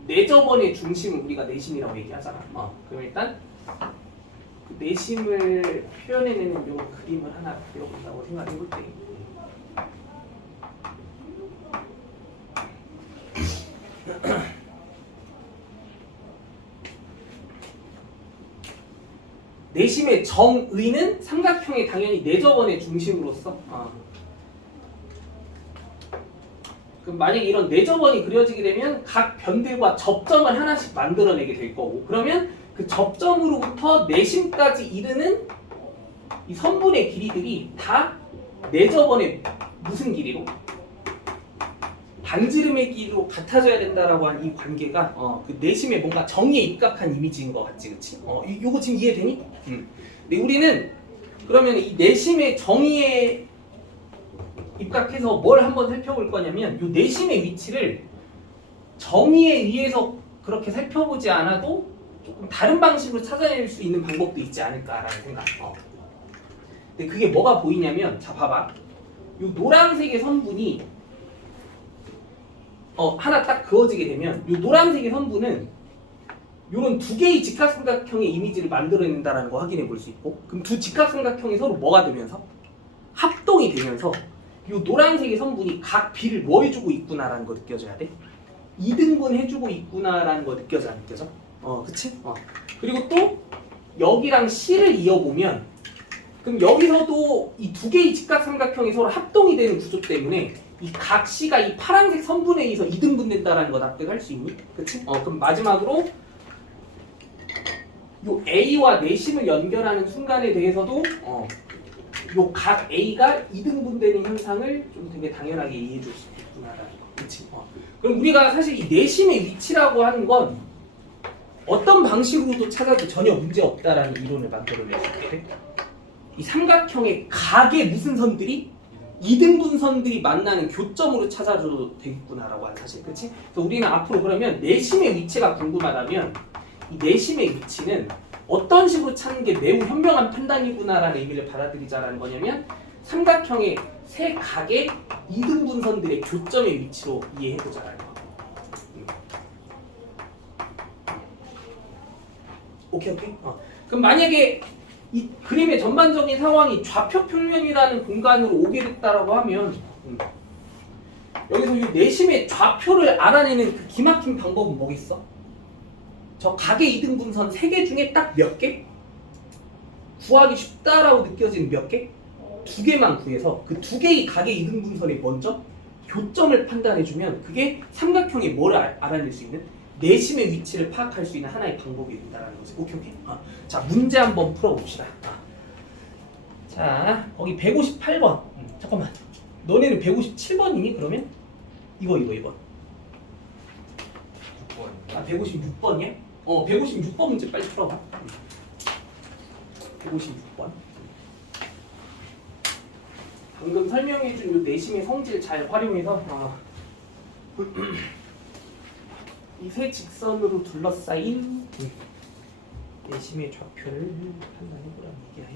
내저번의 중심을 우리가 내심이라고 얘기하잖아. 그럼 일단 그 내심을 표현해내는 요 그림을 하나 그려본다고 생각해볼 때 내심의 정의는 삼각형의 당연히 내저번의 중심으로서 그럼 만약에 이런 내저번이 그려지게 되면 각 변들과 접점을 하나씩 만들어내게 될 거고 그러면 그 접점으로부터 내심까지 이르는 이 선분의 길이들이 다 내저번의 무슨 길이로? 반지름의 길이로 같아져야 된다라고 한 이 관계가 그 내심의 뭔가 정의에 입각한 이미지인 것 같지, 그치? 요거 지금 이해되니? 근데 우리는 그러면 이 내심의 정의에 입각해서 뭘 한번 살펴볼 거냐면 요 내심의 위치를 정의에 의해서 그렇게 살펴보지 않아도 조금 다른 방식으로 찾아낼 수 있는 방법도 있지 않을까라는 생각. 근데 그게 뭐가 보이냐면 자 봐봐. 요 노란색의 선분이 하나 딱 그어지게 되면 요 노란색의 선분은 요런 두 개의 직각삼각형의 이미지를 만들어낸다는 거 확인해 볼 수 있고 그럼 두 직각삼각형이 서로 뭐가 되면서? 합동이 되면서 요 노란색의 선분이 각 B를 뭐 해주고 있구나라는 거 느껴져야 돼? 2등분 해주고 있구나라는 거 느껴져 안 느껴져? 그치? 그리고 또 여기랑 C를 이어보면 그럼 여기서도 이 두 개의 직각삼각형이 서로 합동이 되는 구조 때문에 이 각 C가 이 파란색 선분에 의해서 2등분 된다는 거 납득할 수 있니? 그치? 그럼 마지막으로 요 A와 내심을 연결하는 순간에 대해서도 요 각 A가 2등분 되는 현상을 좀 되게 당연하게 이해해 줄 수 있구나라는 거. 그치? 그럼 우리가 사실 이 내심의 위치라고 하는 건 어떤 방식으로도 찾아도 전혀 문제 없다라는 이론을 만들어낼 수 있게 돼. 이 삼각형의 각의 무슨 선들이 2등분 선들이 만나는 교점으로 찾아줘도 되겠구나라고 하는 사실, 그렇지? 그래서 우리는 앞으로 그러면 내심의 위치가 궁금하다면 이 내심의 위치는 어떤 식으로 찾는 게 매우 현명한 판단이구나라는 의미를 받아들이자라는 거냐면 삼각형의 세 각의 2등분 선들의 교점의 위치로 이해해보자라는 거. 오케이. 그럼 만약에 이 그림의 전반적인 상황이 좌표 평면이라는 공간으로 오게 됐다라고 하면 여기서 이 내심의 좌표를 알아내는 그 기막힌 방법은 뭐겠어? 저 각의 이등분선 3개 중에 딱 몇 개? 구하기 쉽다라고 느껴지는 몇 개? 2개만 구해서 그 2개의 각의 이등분선에 먼저 교점을 판단해주면 그게 삼각형의 뭘 알아낼 수 있는? 내심의 위치를 파악할 수 있는 하나의 방법이 된다는 거지. 오케이. 자, 문제 한번 풀어봅시다. 자, 거기 158번. 잠깐만. 너네는 157번이니 그러면? 이거. 6번. 156번이야? 156번 문제 빨리 풀어봐. 156번. 방금 설명해준 요 내심의 성질 잘 활용해서 이 세 직선으로 둘러싸인 내심의 좌표를 판단해보라는 얘기야.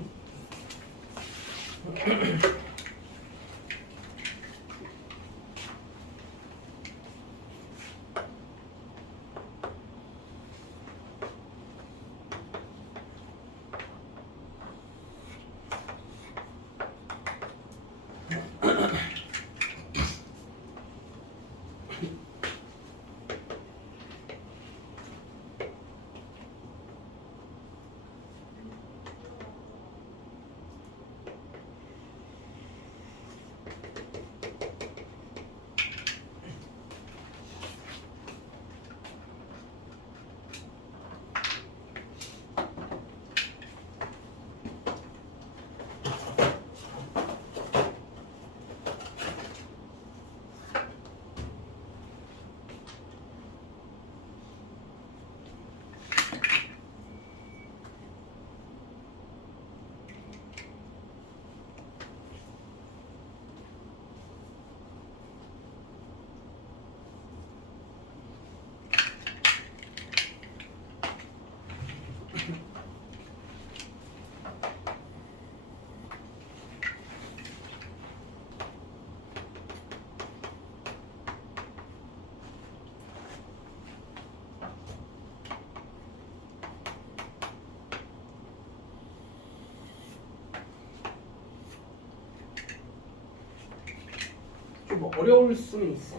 뭐 어려울 수는 있어.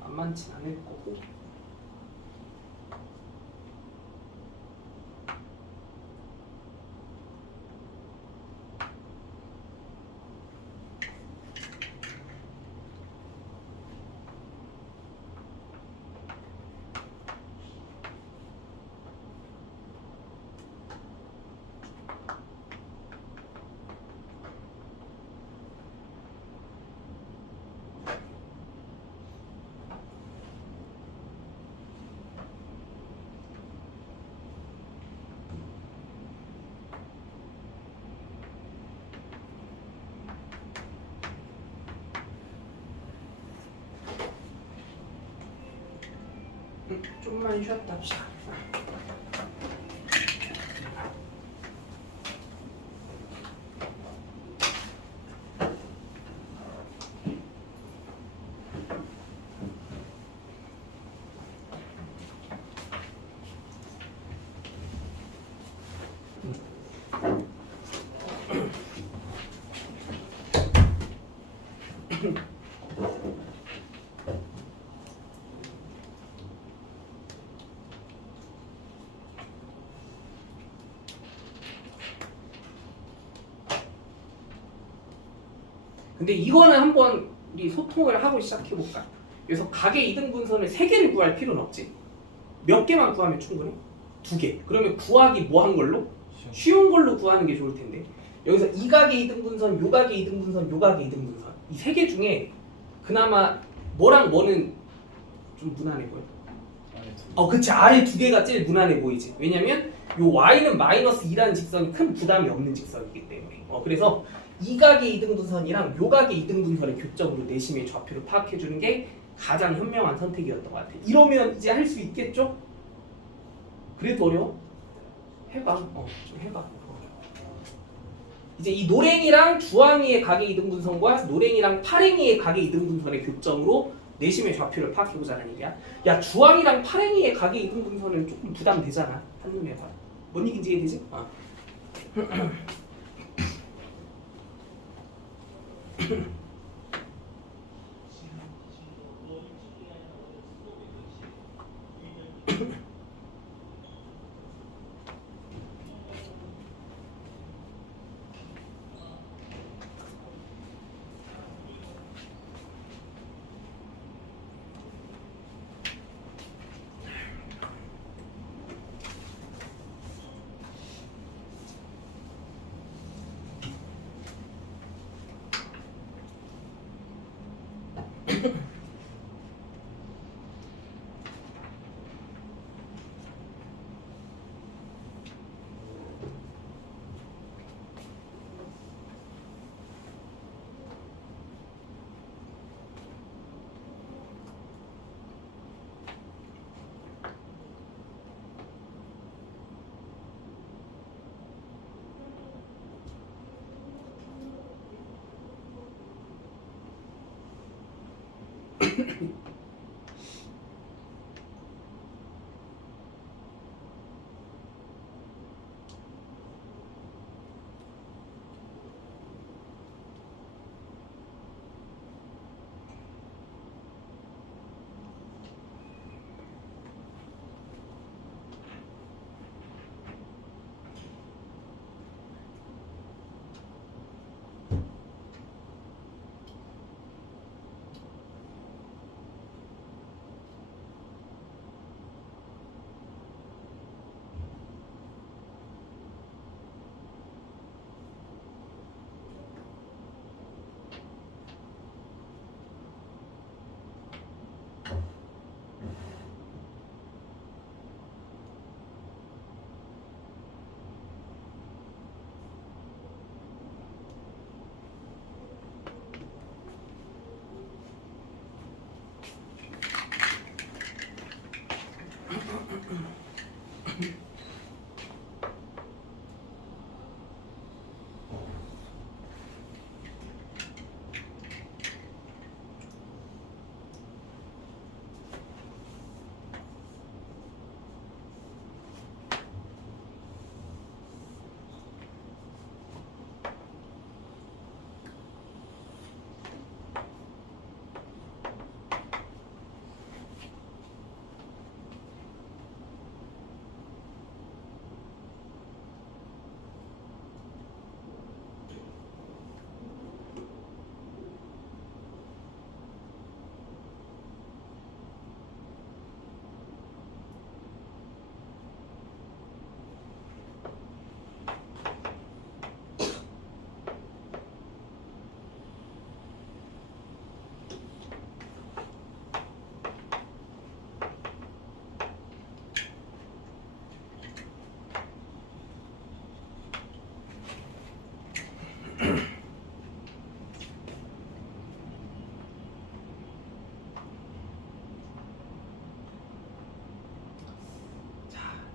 만만치 않을 거고. 좀만 쉬었다 합시다. 근데 이거는 한번 우리 소통을 하고 시작해볼까? 그래서 가계 이등분선을 3개를 구할 필요는 없지. 몇 개만 구하면 충분해? 2개. 그러면 구하기 뭐 한 걸로? 쉬운 걸로 구하는 게 좋을 텐데. 여기서 이 가계 이등분선, 요 가계 이등분선, 요 가계 이등분선 이 3개 중에 그나마 뭐랑 뭐는 좀 무난해 보여. 그치. 아래 2개가 제일 무난해 보이지. 왜냐면 요 y는 마이너스 2라는 직선이 큰 부담이 없는 직선이기 때문에. 그래서 이 가계 이등분선이랑 요 가계 이등분선의 교점으로 내심의 좌표를 파악해주는 게 가장 현명한 선택이었던 것 같아. 이러면 이제 할 수 있겠죠? 그래도 어려워? 해봐. 좀 해봐. 이제 이 노랭이랑 주황이의 가계 이등분선과 노랭이랑 파랭이의 가계 이등분선의 교점으로 내심의 좌표를 파악해보자는 얘기야. 야, 주황이랑 파랭이의 가계 이등분선은 조금 부담되잖아. 한눈에 봐. 뭔 얘기인지 이해되지?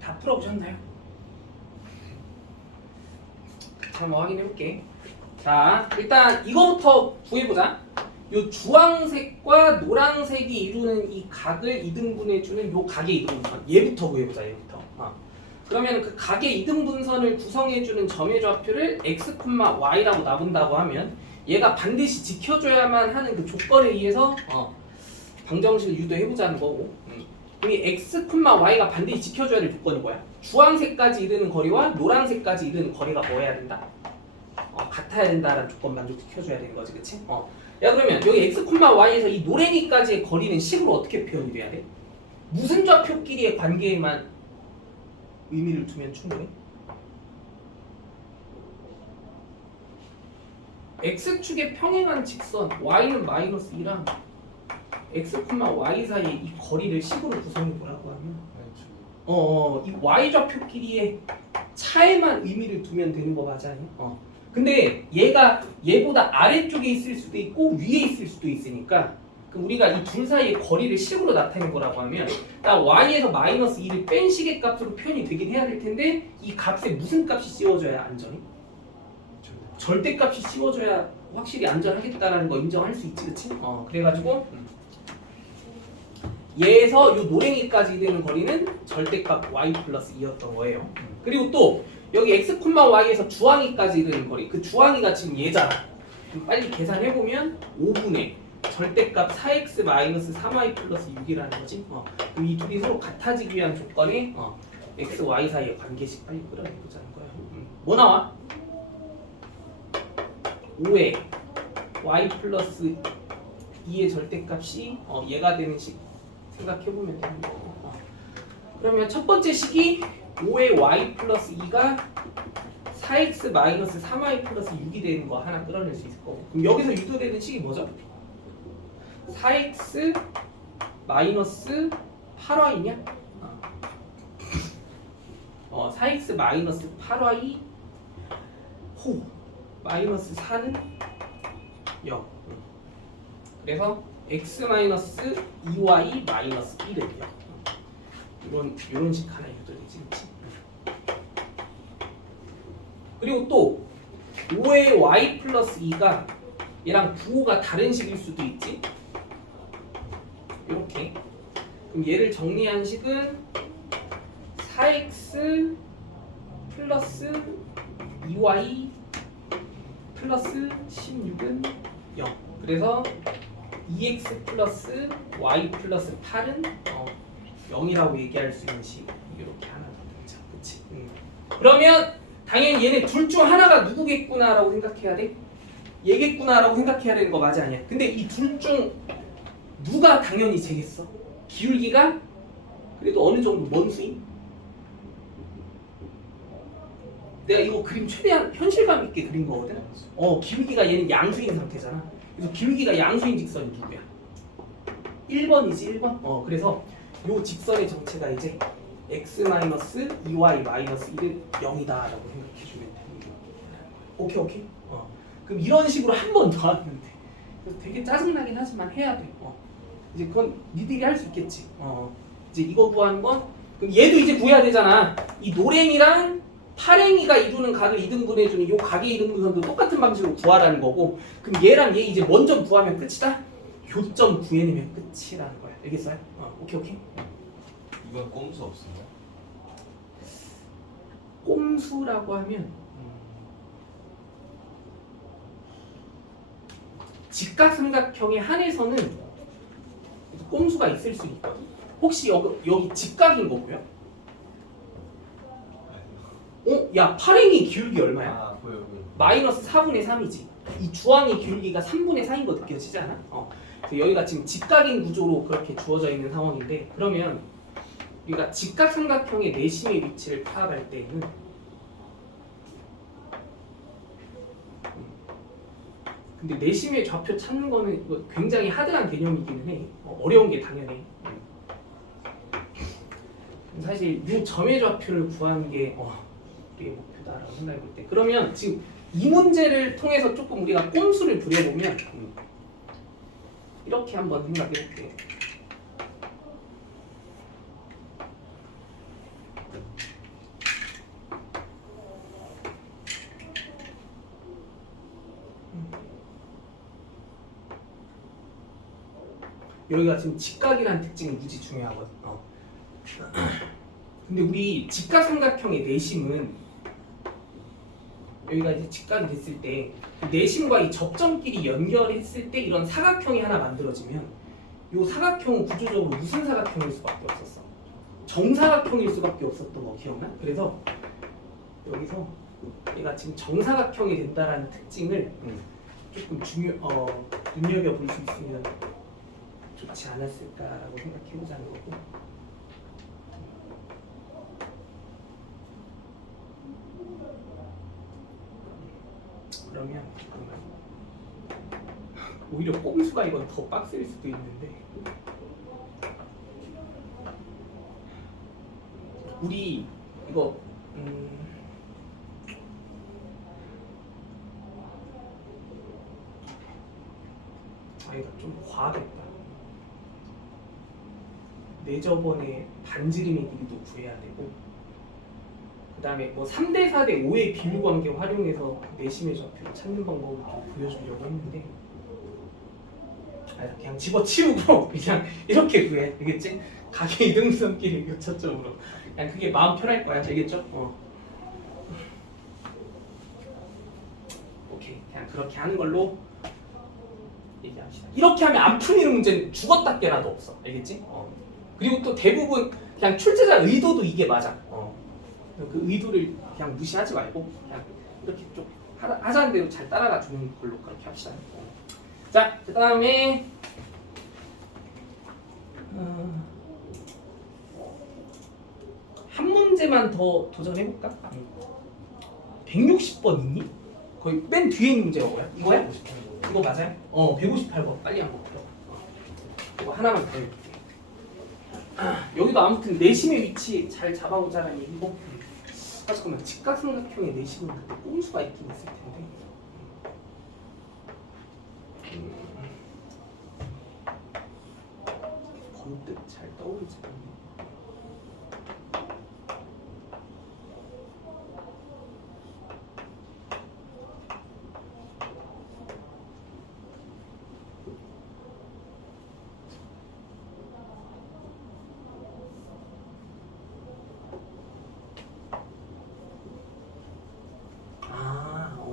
다 풀어보셨나요? 자, 한번 확인해볼게. 자, 일단 이거부터 구해보자. 요 주황색과 노란색이 이루는 이 각을 이등분해주는 요 각의 이등분선. 얘부터 구해보자, 얘부터. 그러면 그 각의 이등분선을 구성해주는 점의 좌표를 x, y라고 나눈다고 하면 얘가 반드시 지켜줘야만 하는 그 조건에 의해서 방정식을 유도해보자는 거고. 이 x, y가 반드시 지켜줘야 될 조건이 뭐야? 주황색까지 이르는 거리와 노란색까지 이르는 거리가 뭐여야 된다? 같아야 된다라는 조건 만족시켜줘야 되는 거지, 그치? 야, 그러면 여기 x, y에서 이 노랭이까지의 거리는 식으로 어떻게 표현이 돼야 돼? 무슨 좌표끼리의 관계에만 의미를 두면 충분해? x축에 평행한 직선 y는 마이너스 2랑 x, y 사이에 이 거리를 식으로 구성해 보라고 하면 이 y 좌표끼리의 차에만 의미를 두면 되는 거 맞아요? 근데 얘가 얘보다 아래쪽에 있을 수도 있고 위에 있을 수도 있으니까 그럼 우리가 이 둘 사이의 거리를 식으로 나타낸 거라고 하면 딱 y에서 마이너스 2를 뺀 식의 값으로 표현이 되긴 해야 될 텐데 이 값에 무슨 값이 씌워져야 안전해? 절대값이 씌워져야 확실히 안전하겠다라는 거 인정할 수 있지, 그치? 그래가지고 얘에서 요 노랭이까지 되는 거리는 절대값 y 플러스 2였던 거예요. 그리고 또 여기 x, y에서 주황이까지 이르는 거리, 그 주황이가 지금 얘잖아. 그럼 빨리 계산해보면 5분의 절대값 4x 마이너스 3y 플러스 6이라는 거지. 그럼 이 둘이 서로 같아지기 위한 조건이 x, y 사이의 관계식 빨리 끌어내보자는 거야. 뭐 나와? 5에 y 플러스 2의 절대값이 얘가 되는 식 생각해보면 되는 거고. 그러면 첫 번째 식이 5의 y 플러스 2가 4x 마이너스 3y 플러스 6이 되는 거 하나 끌어낼 수 있을 거고. 그럼 여기서 유도되는 식이 뭐죠? 4x 마이너스 8y냐? 4x 마이너스 8y 호 마이너스 4는 0. 그래서 x 마이너스 2y 마이너스 1은 0. 이런 식 하나 유도되지, 그치? 그리고 또 5의 y 플러스 2가 얘랑 부호가 다른 식일 수도 있지. 이렇게. 그럼 얘를 정리한 식은 4x 플러스 2y 플러스 16은 0. 그래서 2x 플러스 y 플러스 8은 0이라고 얘기할 수 있는 식. 이렇게 하나 되죠, 그치? 그러면 당연히 얘네 둘 중 하나가 누구겠구나라고 생각해야 돼? 얘겠구나라고 생각해야 되는 거 맞아, 아니야? 근데 이 둘 중 누가 당연히 쟤겠어? 기울기가 그래도 어느 정도 먼 수임? 내가 이거 그림 최대한 현실감 있게 그린 거거든? 기울기가 얘는 양수인 상태잖아. 그래서 기울기가 양수인 직선이 누구야? 1번이지, 1번? 그래서 요 직선의 정체가 이제 x-2y-1은 0이다 라고 생각해주면 되는 거야. 오케이? 그럼 이런 식으로 한 번 더 하면 돼. 그래서 되게 짜증나긴 하지만 해야 돼. 이제 그건 니들이 할 수 있겠지. 이제 이거 구하는 건 그럼 얘도 이제 구해야 되잖아. 이 노랭이랑 파랭이가 이루는 각을 이등분해주는 요 각의 이등분선도 똑같은 방식으로 구하라는 거고, 그럼 얘랑 얘 이제 먼저 구하면 끝이다. 교점 구해내면 끝이라는 거야. 알겠어요? 오케이. 이건 꼼수 없습니다. 꼼수라고 하면 직각삼각형에 한해서는 꼼수가 있을 수 있거든. 혹시 여기 직각인 거 보여? 야, 파랭이 기울기 얼마야? 보여. 마이너스 4분의 3이지. 이 주황의 기울기가 3분의 4인 거 느껴지지 않아? 그래서 여기가 지금 직각인 구조로 그렇게 주어져 있는 상황인데, 그러면 우리가 직각삼각형의 내심의 위치를 파악할 때에는 근데 내심의 좌표 찾는 거는 이거 굉장히 하드한 개념이기는 해. 어려운 게 당연해. 사실 이 점의 좌표를 구하는 게 우리의 목표다라고 생각해 볼 때, 그러면 지금 이 문제를 통해서 조금 우리가 꼼수를 부려보면 이렇게 한번 생각해 볼게요. 여기가 지금 직각이라는 특징이 무지 중요하거든. 근데 우리 직각삼각형의 내심은 여기가 이제 직각이 됐을 때 내심과 이 접점끼리 연결했을 때 이런 사각형이 하나 만들어지면 이 사각형은 구조적으로 무슨 사각형일 수밖에 없었어? 정사각형일 수밖에 없었던 거 기억나? 그래서 여기서 얘가 지금 정사각형이 된다라는 특징을 조금 눈여겨볼 수 있으면 좋지 않았을까라고 생각해보자는 거고. 그러면 잠깐만. 오히려 꼼수가 이건 더 빡셀 수도 있는데 우리 이거 이거 좀 과하겠다. 내 저번에 반지름의 길이도 구해야 되고 그 다음에 뭐 3대 4대 5의 비율관계 활용해서 내심의 좌표를 찾는 방법을 좀 보여주려고 했는데 그냥 집어치우고 그냥 이렇게 구해. 알겠지? 각의 이등분선끼리 교차점으로 그냥 그게 마음 편할 거야. 알겠죠? 오케이. 그냥 그렇게 하는 걸로 얘기합시다. 이렇게 하면 안 풀리는 문제는 죽었다 깨라도 없어. 알겠지? 그리고 또 대부분 그냥 출제자 의도도 이게 맞아. 그 의도를 그냥 무시하지 말고 그냥 이렇게 좀 하자는 대로 잘 따라가 주는 걸로 그렇게 합시다. 자, 그 다음에 한 문제만 더 도전해볼까? 160번 있니? 거의 맨 뒤에 있는 문제가 뭐야? 이거야? 이거 맞아요? 158번 빨리 한번 풀어. 이거 하나만 더 해볼게. 여기도 아무튼 내심의 위치 잘 잡아보자는 얘기고. 잠깐만, 직각삼각형의 내심은 그때 꼼수가 있긴 있을 텐데. 번뜩 잘 떠오르지 않네.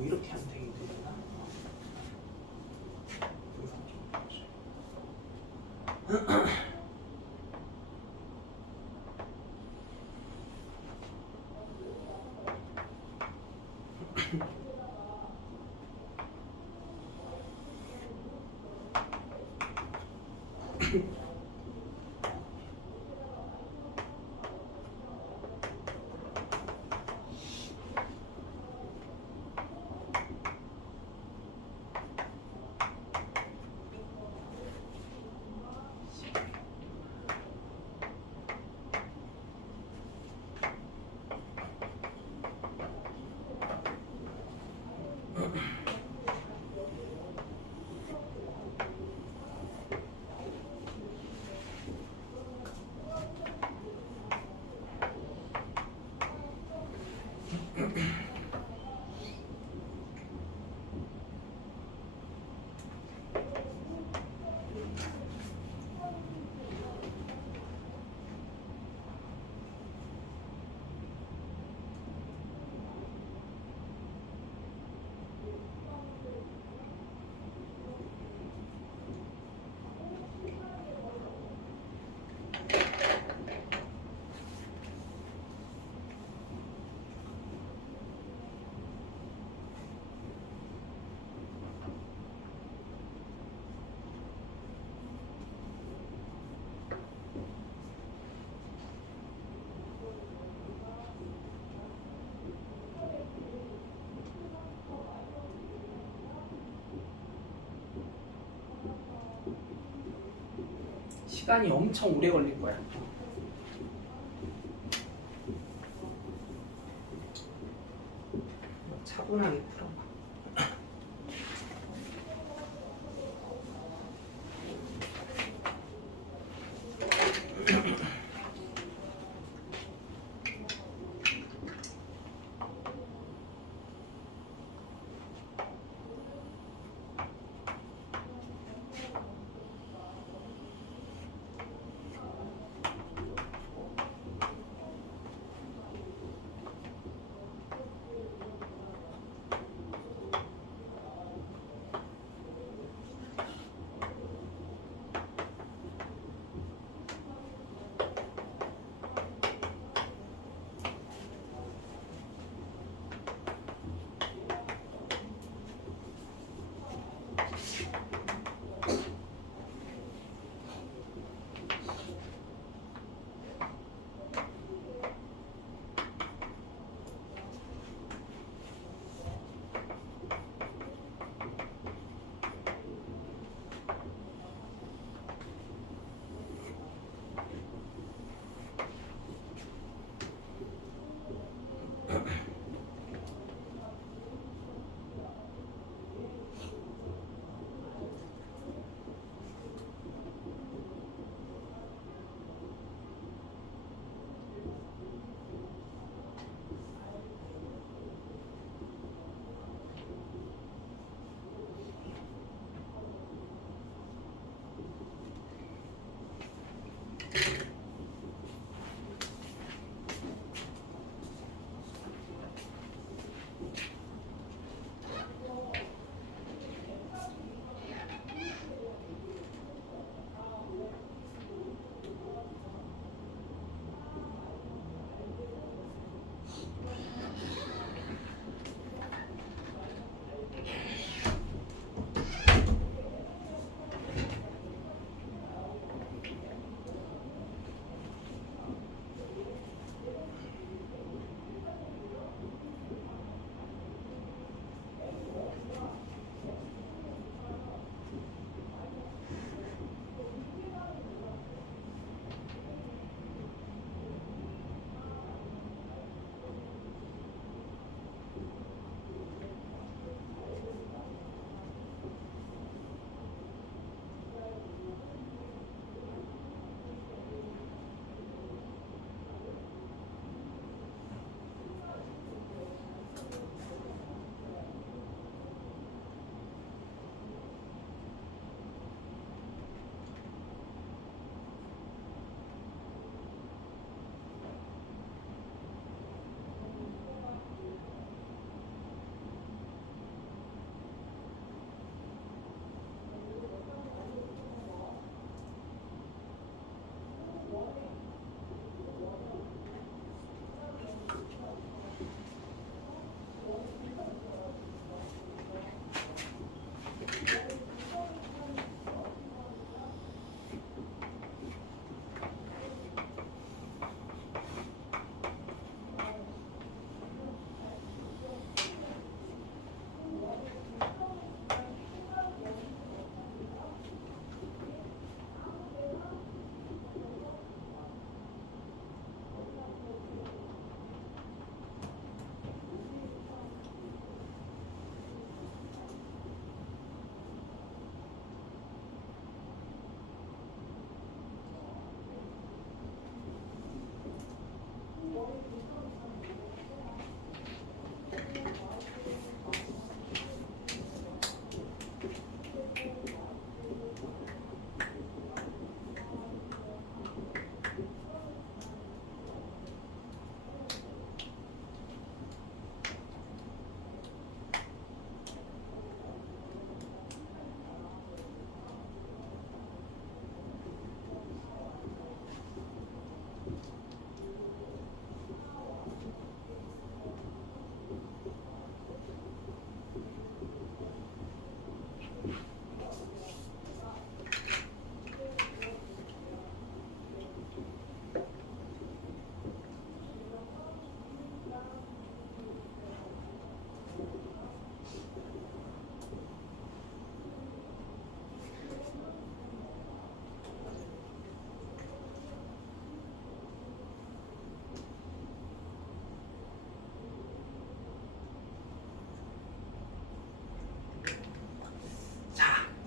이렇게 하면 되겠구나. 시간이 엄청 오래 걸릴 거야. 차분하게 풀어봐.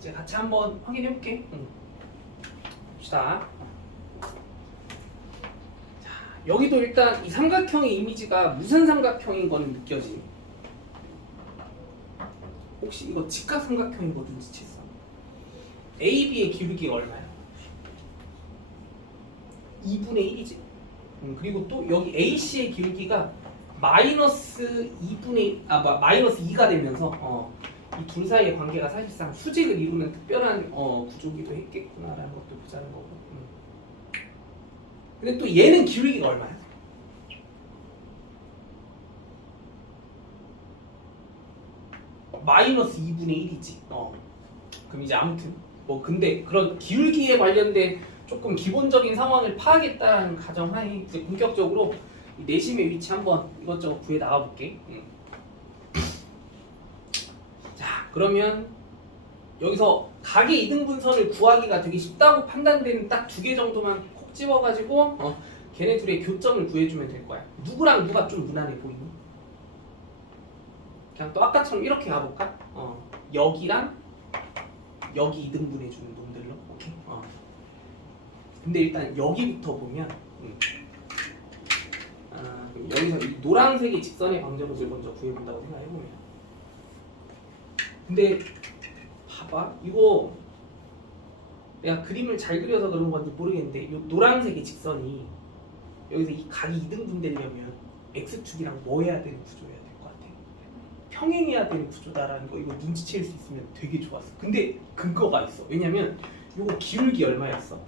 이제 같이 한번 확인해 볼게. 봅시다. 자, 여기도 일단 이 삼각형의 이미지가 무슨 삼각형인 거는 느껴지니? 혹시 이거 직각삼각형인 거 눈치챘어? AB의 기울기가 얼마야? 2분의 1이지. 그리고 또 여기 AC의 기울기가 마이너스 2가 되면서 이 둘 사이의 관계가 사실상 수직을 이루는 특별한 구조기도 했겠구나라는 것도 보자는 거고. 근데 또 얘는 기울기가 얼마야? 마이너스 2분의 1이지. 그럼 이제 아무튼 뭐 근데 그런 기울기에 관련된 조금 기본적인 상황을 파악했다는 가정하에 이제 본격적으로 이 내심의 위치 한번 이것저것 구해 나가 볼게. 자, 그러면 여기서 각의 이등분선을 구하기가 되게 쉽다고 판단되는 딱 2개 정도만 콕 집어가지고 걔네 둘의 교점을 구해주면 될 거야. 누구랑 누가 좀 무난해 보이니? 그냥 또 아까처럼 이렇게 가볼까? 여기랑 여기 이등분해주는 놈들로. 오케이. 근데 일단 여기부터 보면 그럼 여기서 이 노란색의 직선의 방정식을 먼저 구해본다고 생각해보면, 근데 봐봐, 이거 내가 그림을 잘 그려서 그런 건지 모르겠는데 이 노란색의 직선이 여기서 이 각이 이등분 되려면 x축이랑 뭐 해야 되는 구조여야 될 것 같아? 평행해야 되는 구조다라는 거 이거 눈치챌 수 있으면 되게 좋았어. 근데 근거가 있어. 왜냐면 이거 기울기 얼마였어?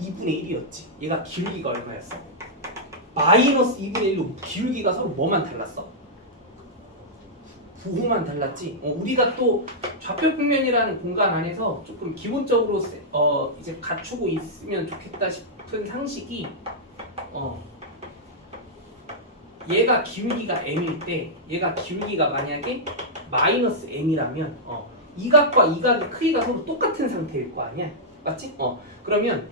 2분의 1이었지. 얘가 기울기가 얼마였어? 마이너스 2분의 1로 기울기가 서로 뭐만 달랐어? 부호만 달랐지. 우리가 또 좌표 평면이라는 공간 안에서 조금 기본적으로 이제 갖추고 있으면 좋겠다 싶은 상식이 얘가 기울기가 m일 때 얘가 기울기가 만약에 마이너스 m이라면 이 각과 이 각의 크기가 서로 똑같은 상태일 거 아니야. 맞지? 그러면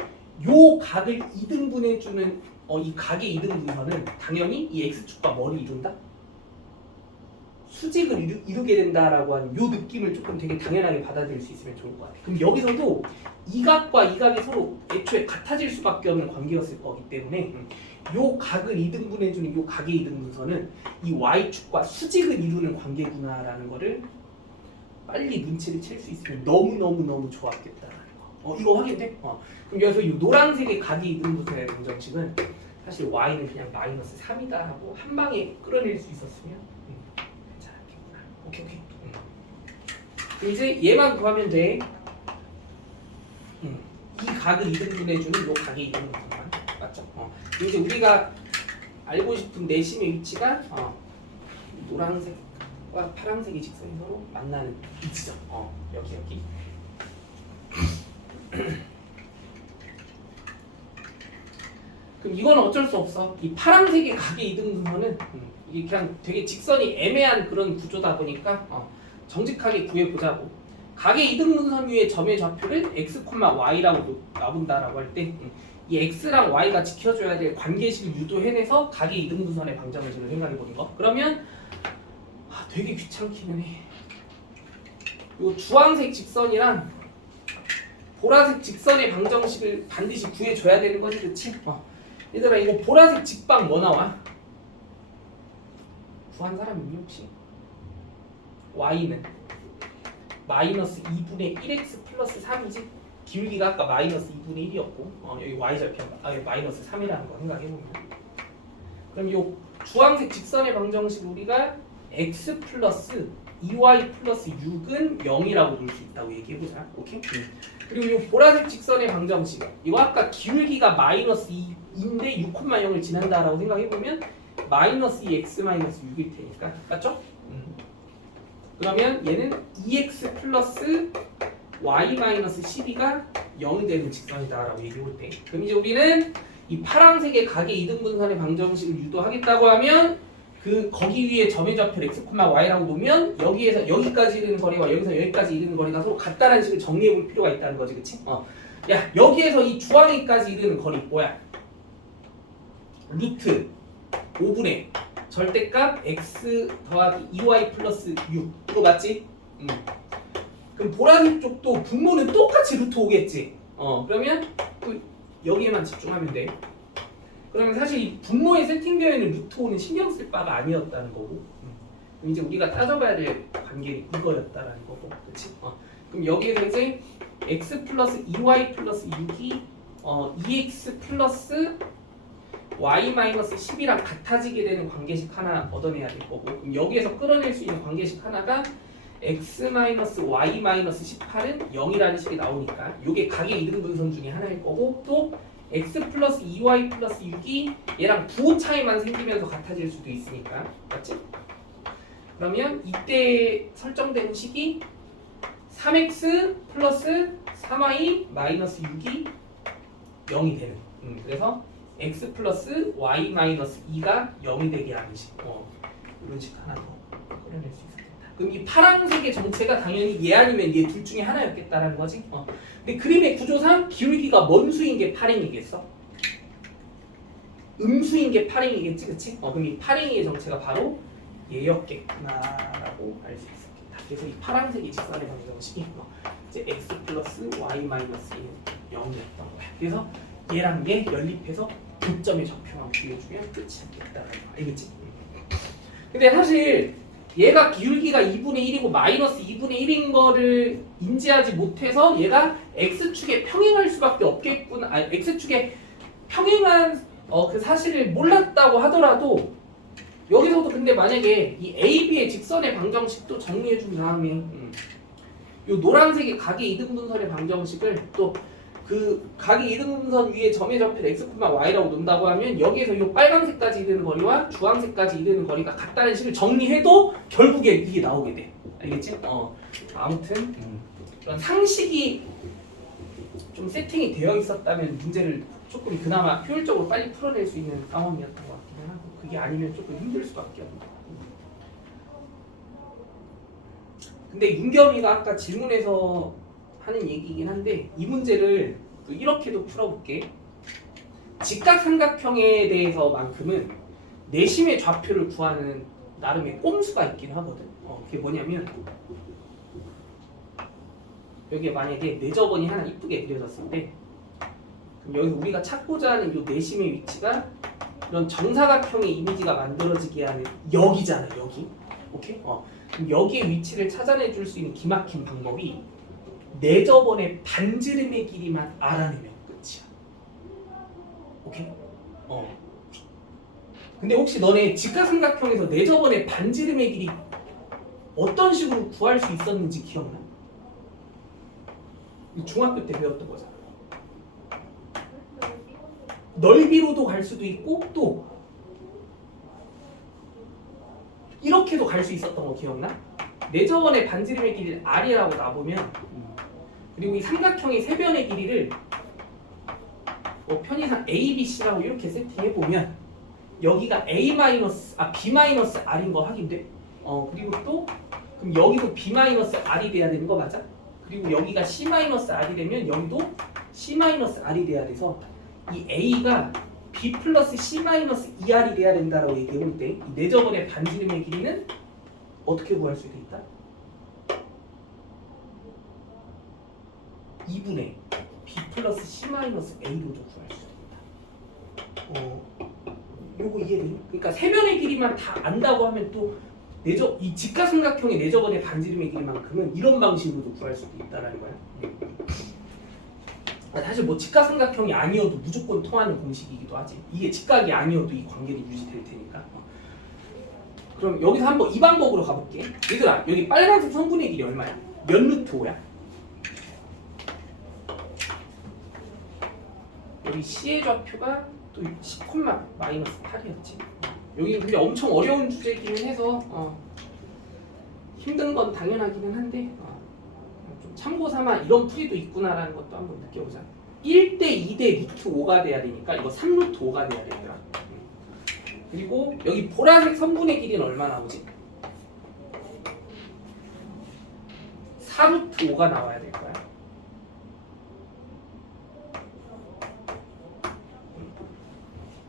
요 각을 이등분해주는 이 각의 이등분선은 당연히 이 x축과 뭐를 이룬다? 수직을 이루게 된다라고 하는 요 느낌을 조금 되게 당연하게 받아들일 수 있으면 좋을 것 같아. 그럼 여기서도 이 각과 이 각이 서로 애초에 같아질 수밖에 없는 관계였을 거기 때문에 요 각을 이등분해주는 요 각의 이등분선은 이 y축과 수직을 이루는 관계구나라는 거를 빨리 눈치를 챌 수 있으면 너무 좋았겠다라는 거. 이거 확인돼? 그럼 여기서 이 노란색의 각의 이등분선의 방정식은 사실 y는 그냥 마이너스 3이다 하고 한 방에 끌어낼 수 있었으면 괜찮았겠구나. 오케이. 그럼 이제 얘만 구하면 돼. 이 각을 이등분해주는 요 각의 이등분선만. 맞죠? 이제 우리가 알고 싶은 내심의 위치가 노란색과 파란색의 직선이 서로 만나는 위치죠. 여기. 그럼 이건 어쩔 수 없어. 이 파란색의 각의 이등분선은 이게 그냥 되게 직선이 애매한 그런 구조다 보니까 정직하게 구해보자고. 각의 이등분선 위의 점의 좌표를 x, y라고 놔본다라고 할 때 이 x랑 y가 지켜줘야 될 관계식을 유도해내서 각의 이등분선의 방정식을 생각해보는 거. 그러면 되게 귀찮기는 해. 요 주황색 직선이랑 보라색 직선의 방정식을 반드시 구해줘야 되는 거지, 그치? 얘들아, 이거 보라색 직방 뭐 나와? 구한 사람 있니 혹시? y는 마이너스 2분의 1x 플러스 3이지? 기울기가 아까 마이너스 2분의 1이었고 여기 y절편 마이너스 3이라는 거 생각해보면, 그럼 이 주황색 직선의 방정식 우리가 x 플러스 2y 플러스 6은 0이라고 놓을 수 있다고 얘기해보자. 오케이? 그리고 이 보라색 직선의 방정식 이거 아까 기울기가 마이너스 2인데 6,0을 지난다라고 생각해보면 마이너스 2x 마이너스 6일 테니까. 맞죠? 그러면 얘는 2x 플러스 y 마이너스 12가 0이 되는 직선이다라고 얘기해볼 때, 그럼 이제 우리는 이 파란색의 각의 이등분선의 방정식을 유도하겠다고 하면 거기 위에 점의 좌표를 x, y라고 놓으면 여기에서 여기까지 이르는 거리와 여기서 여기까지 이르는 거리가 서로 같다는 식을 정리해 볼 필요가 있다는 거지, 그치? 야, 여기에서 이 주황이까지 이르는 거리 뭐야? 루트 5분의 절대값 x 더하기 2y 플러스 6 이거 맞지? 그럼 보라색 쪽도 분모는 똑같이 루트 5겠지. 그러면 또 여기에만 집중하면 돼. 그러면 사실 이 분모에 세팅되어 있는 루트 5는 신경 쓸 바가 아니었다는 거고. 그럼 이제 우리가 따져봐야 될 관계는 이거였다라는 거고. 그렇지? 그럼 여기에서 이제 x 플러스 2y 플러스 6이 2x 플러스 y 마이너스 10이랑 같아지게 되는 관계식 하나 얻어내야 될 거고, 그럼 여기에서 끌어낼 수 있는 관계식 하나가 x 마이너스 y 마이너스 18은 0이라는 식이 나오니까 이게 각의 이등분선 중에 하나일 거고, 또 x 플러스 2y 플러스 6이 얘랑 부호 차이만 생기면서 같아질 수도 있으니까, 맞지? 그러면 이때 설정되는 식이 3x 플러스 3y 마이너스 6이 0이 되는, 그래서 x 플러스 y 마이너스 2가 0이 되게 하는 식, 이런 식 하나 더 끌어낼 수 있었겠다. 그럼 이 파란색의 정체가 당연히 얘 아니면 얘 둘 중에 하나였겠다라는 거지. 근데 그림의 구조상 기울기가 뭔 수인 게 8행이겠어? 음수인 게 8행이겠지, 그치? 그럼 이 8행이의 정체가 바로 얘였겠구나라고 알 수 있었겠다. 그래서 이 파란색이 직선의 방정식이 이제 x 플러스 y 마이너스 2는 0이었던 거야. 그래서 얘랑 얘 연립해서 교점의 좌표만 구해주면 끝이 됐다라는 거 알겠지? 근데 사실 얘가 기울기가 2분의 1이고 마이너스 2분의 1인 거를 인지하지 못해서 얘가 x축에 평행할 수밖에 없겠구나, x축에 평행한 그 사실을 몰랐다고 하더라도 여기서도 근데 만약에 이 a, b의 직선의 방정식도 정리해 준 다음에 요 노란색의 각의 이등분선의 방정식을 또 그 각의 이등분선 위에 점의 좌표를 x, y라고 놓는다고 하면 여기에서 이 빨간색까지 이르는 거리와 주황색까지 이르는 거리가 같다는 식을 정리해도 결국에 이게 나오게 돼. 알겠지? 아무튼 그런 상식이 좀 세팅이 되어 있었다면 문제를 조금 그나마 효율적으로 빨리 풀어낼 수 있는 상황이었던 것 같기는 하고, 그게 아니면 조금 힘들 수밖에 없는. 근데 윤겸이가 아까 질문에서 하는 얘기이긴 한데 이 문제를 또 이렇게도 풀어볼게. 직각삼각형에 대해서만큼은 내심의 좌표를 구하는 나름의 꼼수가 있긴 하거든. 그게 뭐냐면 여기에 만약에 내저번이 하나 이쁘게 그려졌을 때, 그럼 여기서 우리가 찾고자 하는 이 내심의 위치가 이런 정사각형의 이미지가 만들어지게 하는 여기잖아, 여기. 오케이? 그럼 여기의 위치를 찾아내 줄 수 있는 기막힌 방법이 내저번의 반지름의 길이만 알아내면 끝이야. 오케이? 근데 혹시 너네 직각삼각형에서 내저번의 반지름의 길이 어떤 식으로 구할 수 있었는지 기억나? 중학교 때 배웠던 거잖아. 넓이로도 갈 수도 있고 또 이렇게도 갈 수 있었던 거 기억나? 내저번의 반지름의 길이를 R이라고 놔보면, 그리고 이 삼각형의 세변의 길이를 편의상 A, B, C라고 이렇게 세팅해보면 여기가 B-R인 거 확인돼? 그리고 또 그럼 여기도 B-R이 돼야 되는 거 맞아? 그리고 여기가 C-R이 되면 여기도 C-R이 돼야 돼서 이 A가 B 플러스 C-2R이 돼야 된다라고 얘기해볼 때 이 내저번의 반지름의 길이는 어떻게 구할 수 있다? 2분의 B 플러스 C-A로도 구할 수 있다. 요거 이해되니? 그러니까 세변의 길이만 다 안다고 하면 또 이 직각삼각형의 내저번의 반지름의 길이만큼은 이런 방식으로도 구할 수도 있다라는 거야. 사실 뭐 직각삼각형이 아니어도 무조건 통하는 공식이기도 하지. 이게 직각이 아니어도 이 관계는 유지될 테니까. 그럼 여기서 한번 이 방법으로 가볼게. 얘들아, 여기 빨간색 성분의 길이 얼마야? 몇 루트 5야? 여기 C의 좌표가 또 10,-8이었지. 여기 근데 엄청 어려운 주제이기는 해서 힘든 건 당연하기는 한데 좀 참고 삼아 이런 풀이도 있구나라는 것도 한번 느껴보자. 1대 2대 루트 5가 돼야 되니까 이거 3루트 5가 돼야 되더라. 그리고 여기 보라색 선분의 길이는 얼마 나오지? 4루트 5가 나와야 될 거야.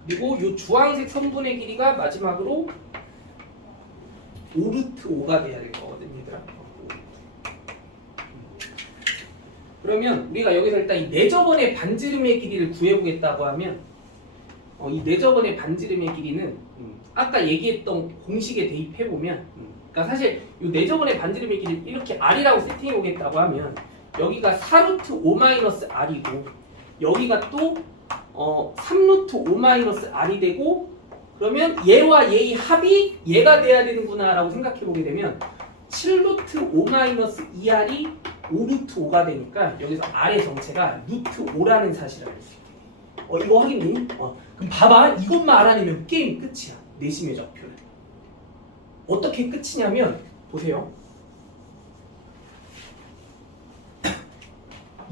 그리고 이 주황색 선분의 길이가 마지막으로 5루트 5가 돼야 될 거거든, 얘들아. 그러면 우리가 여기서 일단 이 내저번의 반지름의 길이를 구해보겠다고 하면 이 내저번의 반지름의 길이는 아까 얘기했던 공식에 대입해보면 그러니까 사실 이 내저번의 반지름의 길이를 이렇게 R이라고 세팅해보겠다고 하면 여기가 4루트 5-R이고 여기가 또 3루트 5-R이 되고 그러면 얘와 얘의 합이 얘가 돼야 되는구나 라고 생각해보게 되면 7루트 5-2R이 5루트 5가 되니까 여기서 R의 정체가 루트 5라는 사실을 알 수 있게 이거 확인되니? 그럼 봐봐 이것만 알아내면 게임 끝이야 내심의 좌표는 어떻게 끝이냐면 보세요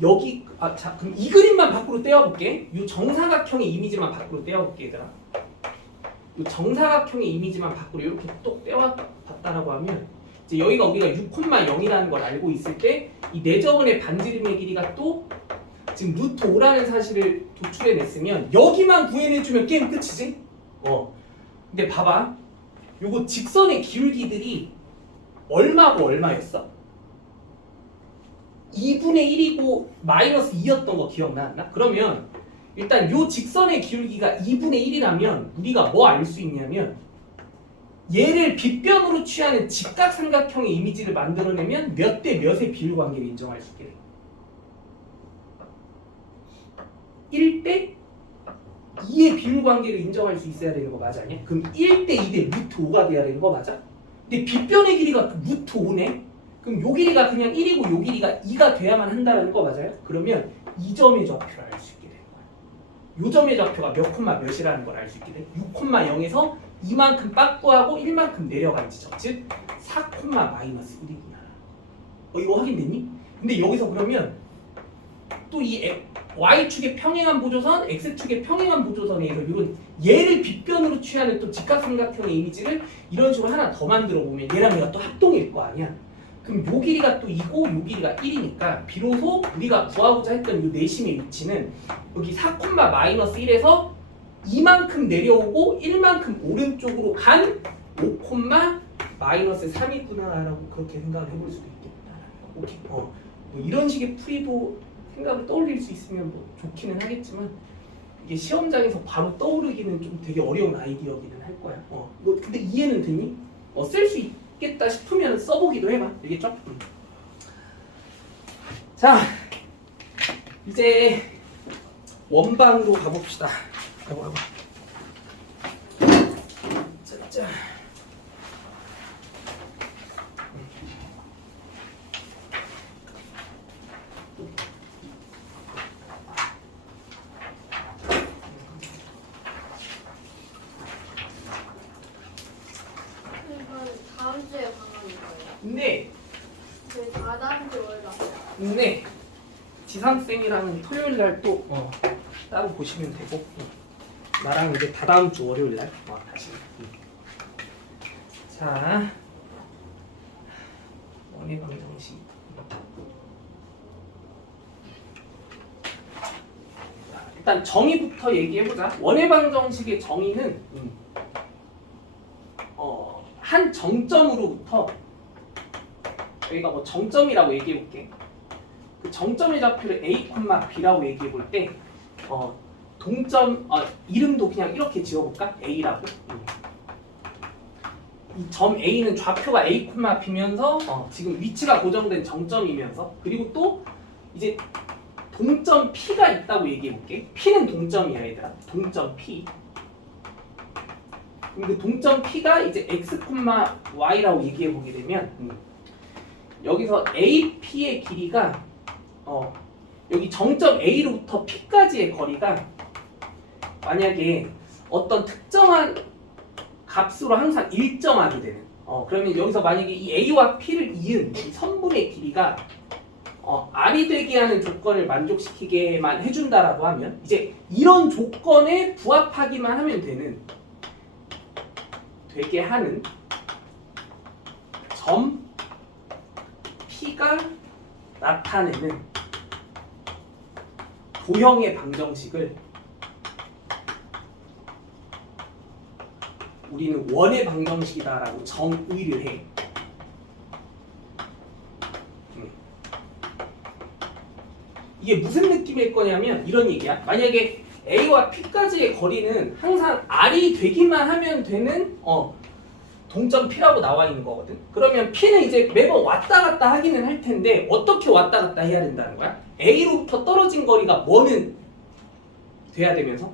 여기 자 그럼 이 그림만 밖으로 떼어볼게 이 정사각형의 이미지만 밖으로 떼어볼게 얘들아 이 정사각형의 이미지만 밖으로 이렇게 똑 떼어봤다라고 하면 이제 여기가 우리가 6,0이라는 걸 알고 있을 때 이 내저번의 반지름의 길이가 또 지금 루트 5라는 사실을 도출해냈으면 여기만 구해내주면 게임 끝이지? 근데 봐봐 요거 직선의 기울기들이 얼마고 얼마였어? 2분의 1이고 마이너스 2였던 거 기억나? 그러면 일단 요 직선의 기울기가 2분의 1이라면 우리가 뭐 알 수 있냐면 얘를 빗변으로 취하는 직각삼각형의 이미지를 만들어내면 몇 대 몇의 비율 관계를 인정할 수 있게 돼. 1대 2의 비율 관계를 인정할 수 있어야 되는 거 맞아 아니야? 그럼 1대 2대 루트 5가 돼야 되는 거 맞아? 근데 빗변의 길이가 루트 5네? 그럼 요 길이가 그냥 1이고 요 길이가 2가 돼야만 한다는 거 맞아요? 그러면 이 점의 좌표를 알 수 있게 되는 거야. 요 점의 좌표가 몇 콤마 몇이라는 걸 알 수 있게 돼. 6,0에서 이만큼 빠꾸하고 1만큼 내려간 지점 즉 4,-1이구나. 이거 확인됐니? 근데 여기서 그러면 또 이 y축의 평행한 보조선, x축의 평행한 보조선에 의해서 이런 얘를 빗변으로 취하는 또 직각삼각형의 이미지를 이런 식으로 하나 더 만들어 보면 얘랑 얘가 또 합동일 거 아니야. 그럼 요 길이가 또 2고 요 길이가 1이니까 비로소 우리가 구하고자 했던 이 내심의 위치는 여기 4,-1에서 이만큼 내려오고 1만큼 오른쪽으로 간 5,-3이구나라고 그렇게 생각을 해볼 수도 있겠다. 오케이. 뭐 이런 식의 풀이도 생각을 떠올릴 수 있으면 뭐 좋기는 하겠지만 이게 시험장에서 바로 떠오르기는 좀 되게 어려운 아이디어기는 할 거야. 뭐 근데 이해는 되니? 쓸 수 있겠다 싶으면 써보기도 해봐. 알겠죠? 자, 이제 원방으로 가봅시다. 아이고. 자. 이건 다음 주에 방학인 거예요? 근데 저희 다 다음 주 월요일 왔어요. 지상쌤이랑 토요일 날 또 따로 보시면 되고 나랑 이제 다다음 주 월요일 날 다시. 자, 원해방정식. 일단 정의부터 얘기해보자. 원해방정식의 정의는 한 정점으로부터 여기가 뭐 정점이라고 얘기해볼게. 그 정점의 좌표를 A, B라고 얘기해볼 때 동점 이름도 그냥 이렇게 지어볼까? A라고. 이 점 A는 좌표가 A, B면서 지금 위치가 고정된 정점이면서 그리고 또 이제 동점 P가 있다고 얘기해볼게. P는 동점이야 얘들아. 동점 P. 그럼 그 동점 P가 이제 X, Y라고 얘기해보게 되면 여기서 AP의 길이가 여기 정점 A로부터 P까지의 거리가 만약에 어떤 특정한 값으로 항상 일정하게 되는 그러면 여기서 만약에 이 A와 P를 이은 이 선분의 길이가 R이 되게 하는 조건을 만족시키게만 해준다라고 하면 이제 이런 조건에 부합하기만 하면 되게 하는 점 P가 나타내는 도형의 방정식을 우리는 원의 방정식이다라고 정의를 해. 이게 무슨 느낌일 거냐면 이런 얘기야. 만약에 A와 P까지의 거리는 항상 R이 되기만 하면 되는 동점 P라고 나와 있는 거거든. 그러면 P는 이제 매번 왔다 갔다 하기는 할 텐데 어떻게 왔다 갔다 해야 된다는 거야? A로부터 떨어진 거리가 뭐는 돼야 되면서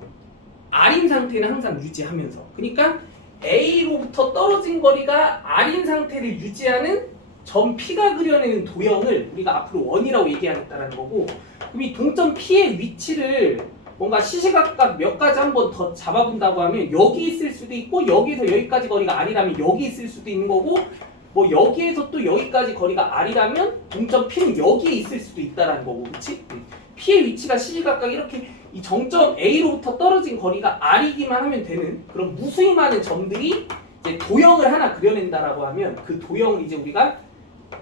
R인 상태는 항상 유지하면서. 그러니까 A로부터 떨어진 거리가 R인 상태를 유지하는 점 P가 그려내는 도형을 우리가 앞으로 원이라고 얘기하겠다는 거고, 그럼 이 동점 P의 위치를 뭔가 시시각각 몇 가지 한번 더 잡아본다고 하면 여기 있을 수도 있고, 여기에서 여기까지 거리가 R이라면 여기 있을 수도 있는 거고, 뭐 여기에서 또 여기까지 거리가 R이라면 동점 P는 여기에 있을 수도 있다라는 거고, 그렇지? P의 위치가 시시각각 이렇게 이 정점 A로부터 떨어진 거리가 R이기만 하면 되는 그런 무수히 많은 점들이 이제 도형을 하나 그려낸다라고 하면 그 도형을 이제 우리가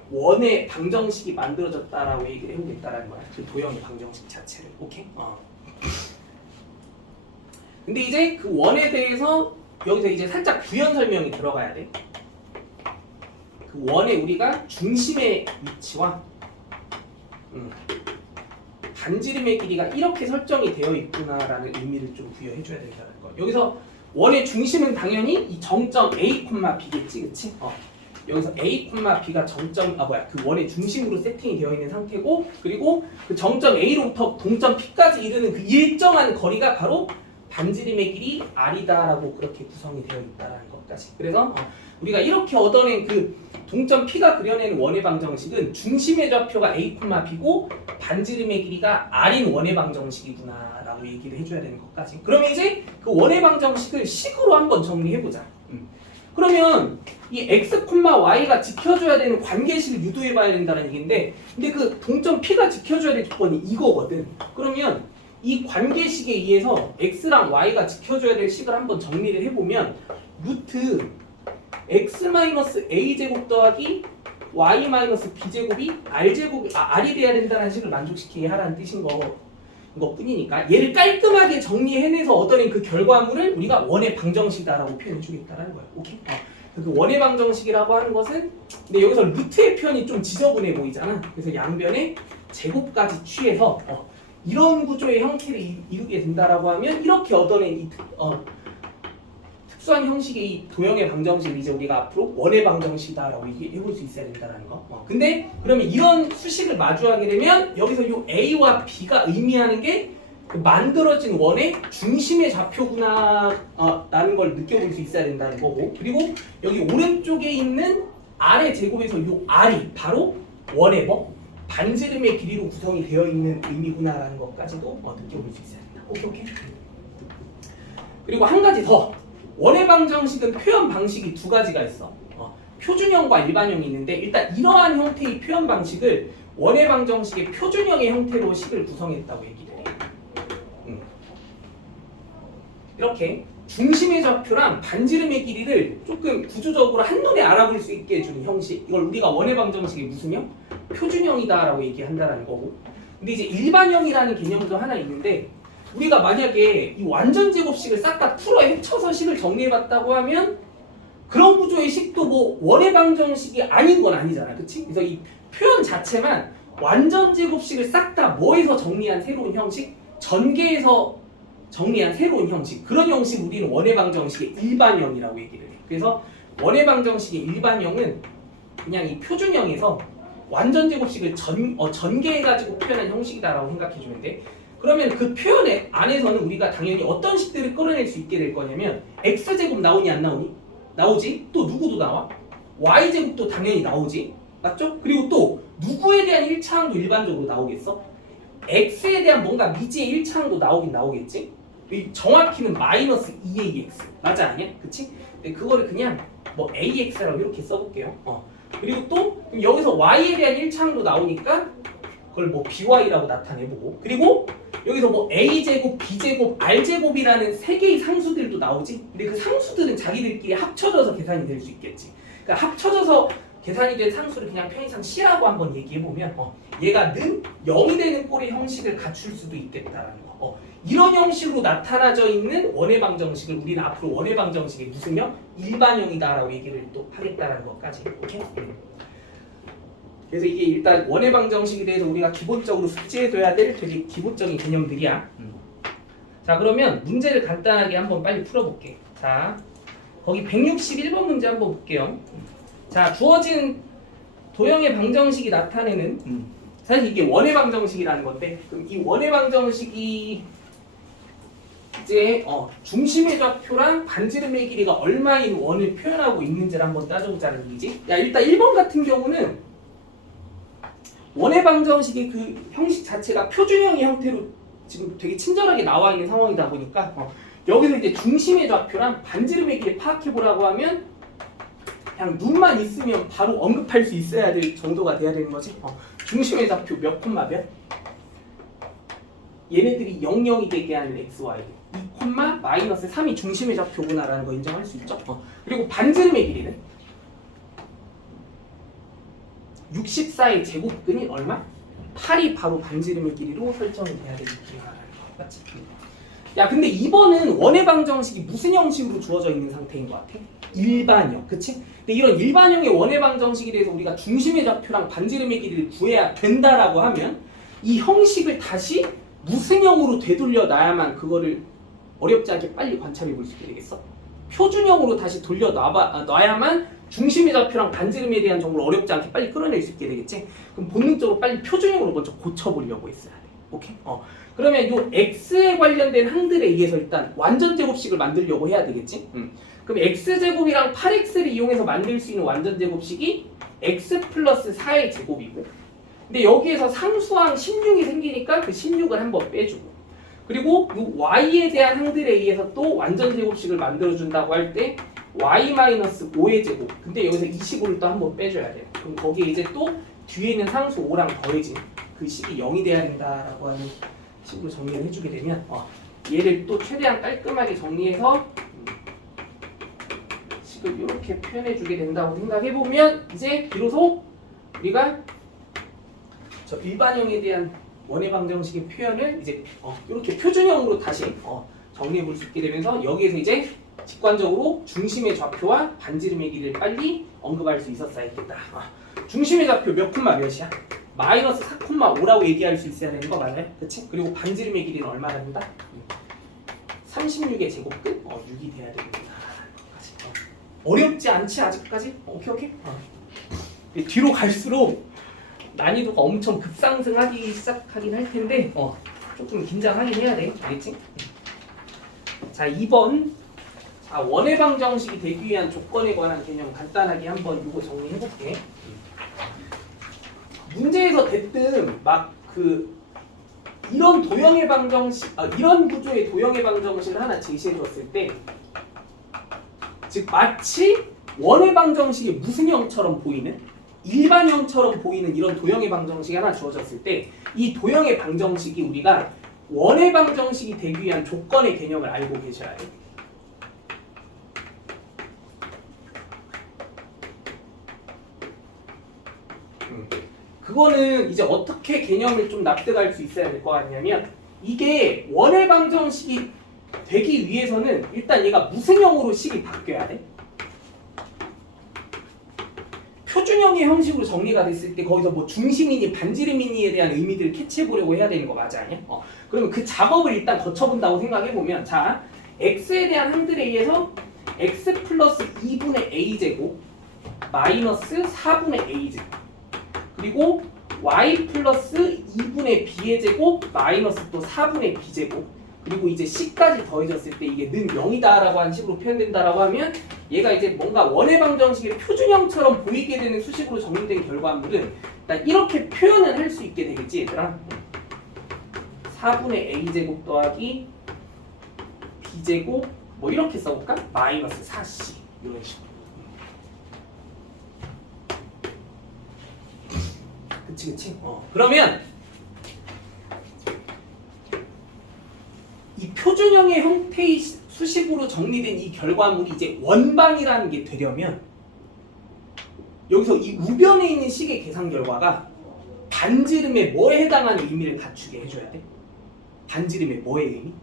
원의 방정식이 만들어졌다라고 얘기를 해보겠다라는 거야. 그 도형의 방정식 자체를. 오케이? 근데 이제 그 원에 대해서 여기서 이제 살짝 부연 설명이 들어가야 돼. 그 원에 우리가 중심의 위치와 반지름의 길이가 이렇게 설정이 되어 있구나라는 의미를 좀 부여해줘야 된다는 거. 여기서 원의 중심은 당연히 이 정점 A, B겠지, 그치? 여기서 A, B가 정점, 그 원의 중심으로 세팅이 되어 있는 상태고, 그리고 그 정점 A로부터 동점 P까지 이르는 그 일정한 거리가 바로 반지름의 길이 R이다라고 그렇게 구성이 되어 있다라는 것까지. 그래서 우리가 이렇게 얻어낸 그 동점 P가 그려내는 원의 방정식은 중심의 좌표가 A, B고 반지름의 길이가 R인 원의 방정식이구나라고 얘기를 해줘야 되는 것까지. 그러면 이제 그 원의 방정식을 식으로 한번 정리해보자. 그러면 이 x, y가 지켜줘야 되는 관계식을 유도해봐야 된다는 얘기인데, 근데 그 동점 P가 지켜줘야 될 조건이 이거거든. 그러면 이 관계식에 의해서 x랑 y가 지켜줘야 될 식을 한번 정리를 해보면 루트 x-a제곱 더하기 y-b제곱이 r이 돼야 된다는 식을 만족시키게 하라는 뜻인 것뿐이니까, 얘를 깔끔하게 정리해내서 얻어낸 그 결과물을 우리가 원의 방정식이다라고 표현해주겠다는 거야. 오케이? 그 원의 방정식이라고 하는 것은, 근데 여기서 루트의 표현이 좀 지저분해 보이잖아. 그래서 양변의 제곱까지 취해서 이런 구조의 형태를 이루게 된다라고 하면 이렇게 얻어낸 이 특수한 형식의 이 도형의 방정식을 이제 우리가 앞으로 원의 방정식이다라고 얘기해볼 수 있어야 된다는 거. 근데 그러면 이런 수식을 마주하게 되면 여기서 이 A와 B가 의미하는 게 그 만들어진 원의 중심의 좌표구나 라는 걸 느껴볼 수 있어야 된다는 거고, 그리고 여기 오른쪽에 있는 R의 제곱에서 이 R이 바로 원의 반지름의 길이로 구성이 되어 있는 의미구나라는 것까지도 느껴볼 수 있어야 된다. 오케이. 그리고 한 가지 더. 원의 방정식은 표현 방식이 두 가지가 있어. 표준형과 일반형이 있는데, 일단 이러한 형태의 표현 방식을 원의 방정식의 표준형의 형태로 식을 구성했다고 얘기를 해. 이렇게 중심의 좌표랑 반지름의 길이를 조금 구조적으로 한눈에 알아볼 수 있게 해주는 형식, 이걸 우리가 원의 방정식의 무슨 형? 표준형이다라고 얘기한다는 거고. 근데 이제 일반형이라는 개념도 하나 있는데, 우리가 만약에 이 완전 제곱식을 싹 다 풀어 헤쳐서 식을 정리해봤다고 하면 그런 구조의 식도 뭐 원의 방정식이 아닌 건 아니잖아, 그치? 그래서 이 표현 자체만 완전 제곱식을 싹 다 뭐에서 정리한 새로운 형식? 전개에서 정리한 새로운 형식, 그런 형식 우리는 원의 방정식의 일반형이라고 얘기를 해. 그래서 원의 방정식의 일반형은 그냥 이 표준형에서 완전 제곱식을 전개해가지고 표현한 형식이다라고 생각해주면 돼. 그러면 그 표현 안에서는 우리가 당연히 어떤 식들을 끌어낼 수 있게 될 거냐면, x제곱 나오니 안 나오니? 나오지. 또 누구도 나와? y제곱도 당연히 나오지. 맞죠? 그리고 또 누구에 대한 일차항도 일반적으로 나오겠어? x에 대한 뭔가 미지의 일차항도 나오긴 나오겠지? 정확히는 마이너스 2ax 맞아 아니야? 그치? 근데 그거를 그냥 뭐 ax라고 이렇게 써볼게요. 그리고 또 여기서 y에 대한 일차항도 나오니까 그걸 뭐 by라고 나타내보고, 그리고 여기서 뭐 a제곱, b제곱, r제곱이라는 세 개의 상수들도 나오지. 근데 그 상수들은 자기들끼리 합쳐져서 계산이 될 수 있겠지. 그러니까 합쳐져서 계산이 된 상수를 그냥 편의상 C라고 한번 얘기해보면 얘가 는 0이 되는 꼴의 형식을 갖출 수도 있겠다라는 거. 이런 형식으로 나타나져 있는 원의 방정식을 우리는 앞으로 원의 방정식의 무슨 형? 일반형이다라고 얘기를 또 하겠다라는 것까지. 오케이? 그래서 이게 일단 원의 방정식에 대해서 우리가 기본적으로 숙지해둬야 될 되게 기본적인 개념들이야. 자, 그러면 문제를 간단하게 한번 빨리 풀어볼게. 자, 거기 161번 문제 한번 볼게요. 자, 주어진 도형의 방정식이 나타내는 사실 이게 원의 방정식이라는 건데, 그럼 이 원의 방정식이 이제 중심의 좌표랑 반지름의 길이가 얼마인 원을 표현하고 있는지를 한번 따져보자는 얘기지. 야, 일단 1번 같은 경우는 원의 방정식의 그 형식 자체가 표준형의 형태로 지금 되게 친절하게 나와 있는 상황이다 보니까 여기서 이제 중심의 좌표랑 반지름의 길이 파악해 보라고 하면 그냥 눈만 있으면 바로 언급할 수 있어야 될 정도가 돼야 되는 거지. 중심의 좌표 몇 콤마 몇? 얘네들이 00이 되게 하는 xy 2 콤마 마이너스 3이 중심의 좌표구나라는 거 인정할 수 있죠. 그리고 반지름의 길이는 64의 제곱근이 얼마? 8이 바로 반지름의 길이로 설정이 돼야 되는 길이라는 거 맞지? 야, 근데 2번은 원의 방정식이 무슨 형식으로 주어져 있는 상태인 것 같아? 일반형, 그치? 근데 이런 일반형의 원의 방정식에 대해서 우리가 중심의 좌표랑 반지름의 길이를 구해야 된다라고 하면 이 형식을 다시 무슨 형으로 되돌려 놔야만 그거를 어렵지 않게 빨리 관찰해 볼 수 있게 되겠어? 표준형으로 다시 돌려 놔야만 중심의 좌표랑 반지름에 대한 정보를 어렵지 않게 빨리 끌어낼 수 있게 되겠지? 그럼 본능적으로 빨리 표준형으로 먼저 고쳐보려고 했어야 돼. 오케이? 그러면 요 x에 관련된 항들에 의해서 일단 완전 제곱식을 만들려고 해야 되겠지? 그럼 x제곱이랑 8x를 이용해서 만들 수 있는 완전 제곱식이 x 플러스 4의 제곱이고, 근데 여기에서 상수항 16이 생기니까 그 16을 한번 빼주고, 그리고 요 y에 대한 항들에 의해서 또 완전 제곱식을 만들어준다고 할 때 y-5의 제곱, 근데 여기서 25를 또 한번 빼줘야 돼요. 그럼 거기에 이제 또 뒤에 있는 상수 5랑 더해진 그 식이 0이 돼야 된다라고 하는 식으로 정리를 해주게 되면 얘를 또 최대한 깔끔하게 정리해서 식을 이렇게 표현해주게 된다고 생각해보면 이제 비로소 우리가 저 일반형에 대한 원의 방정식의 표현을 이제 이렇게 표준형으로 다시 정리해 볼 수 있게 되면서 여기에서 이제 직관적으로 중심의 좌표와 반지름의 길이를 빨리 언급할 수 있었어야 했겠다. 중심의 좌표 몇 콤마 몇이야? 마이너스 4,5라고 얘기할 수 있어야 되는 거 맞아요? 그치? 그리고 반지름의 길이는 얼마나 된다? 36의 제곱근? 6이 돼야 됩니다. 어렵지 않지 아직까지? 오케이? 뒤로 갈수록 난이도가 엄청 급상승하기 시작하긴 할 텐데 조금 긴장하긴 해야 돼. 알겠지? 자, 2번 원의 방정식이 되기 위한 조건에 관한 개념 간단하게 한번 이거 정리해볼게. 문제에서 대뜸 막 이런 도형의 방정식, 이런 구조의 도형의 방정식을 하나 제시해줬을 때, 즉 마치 원의 방정식이 무슨 형처럼 보이는, 일반형처럼 보이는 이런 도형의 방정식이 하나 주어졌을 때, 이 도형의 방정식이 우리가 원의 방정식이 되기 위한 조건의 개념을 알고 계셔야 돼요. 그거는 이제 어떻게 개념을 좀 납득할 수 있어야 될 것 같냐면, 이게 원의 방정식이 되기 위해서는 일단 얘가 무슨 형으로 식이 바뀌어야 돼? 표준형의 형식으로 정리가 됐을 때 거기서 뭐 중심이니 반지름이니에 대한 의미들을 캐치해 보려고 해야 되는 거 맞아 아니야? 그러면 그 작업을 일단 거쳐본다고 생각해 보면, 자, x에 대한 항들에 의해서 x 플러스 2분의 a제곱 마이너스 4분의 a제곱, 그리고 y 플러스 2분의 b의 제곱 마이너스 또 4분의 b제곱, 그리고 이제 c까지 더해졌을 때 이게 는 0이다라고 하는 식으로 표현된다라고 하면, 얘가 이제 뭔가 원의 방정식의 표준형처럼 보이게 되는 수식으로 정리된 결과물은 일단 이렇게 표현을 할 수 있게 되겠지 얘들아. 4분의 a제곱 더하기 b제곱 뭐 이렇게 써볼까? 마이너스 4c 이런 식으로. 그치. 그러면 이 표준형의 형태의 수식으로 정리된 이 결과물이 이제 원방이라는 게 되려면, 여기서 이 우변에 있는 식의 계산 결과가 반지름의 뭐에 해당하는 의미를 갖추게 해줘야 돼. 반지름의 뭐의 의미?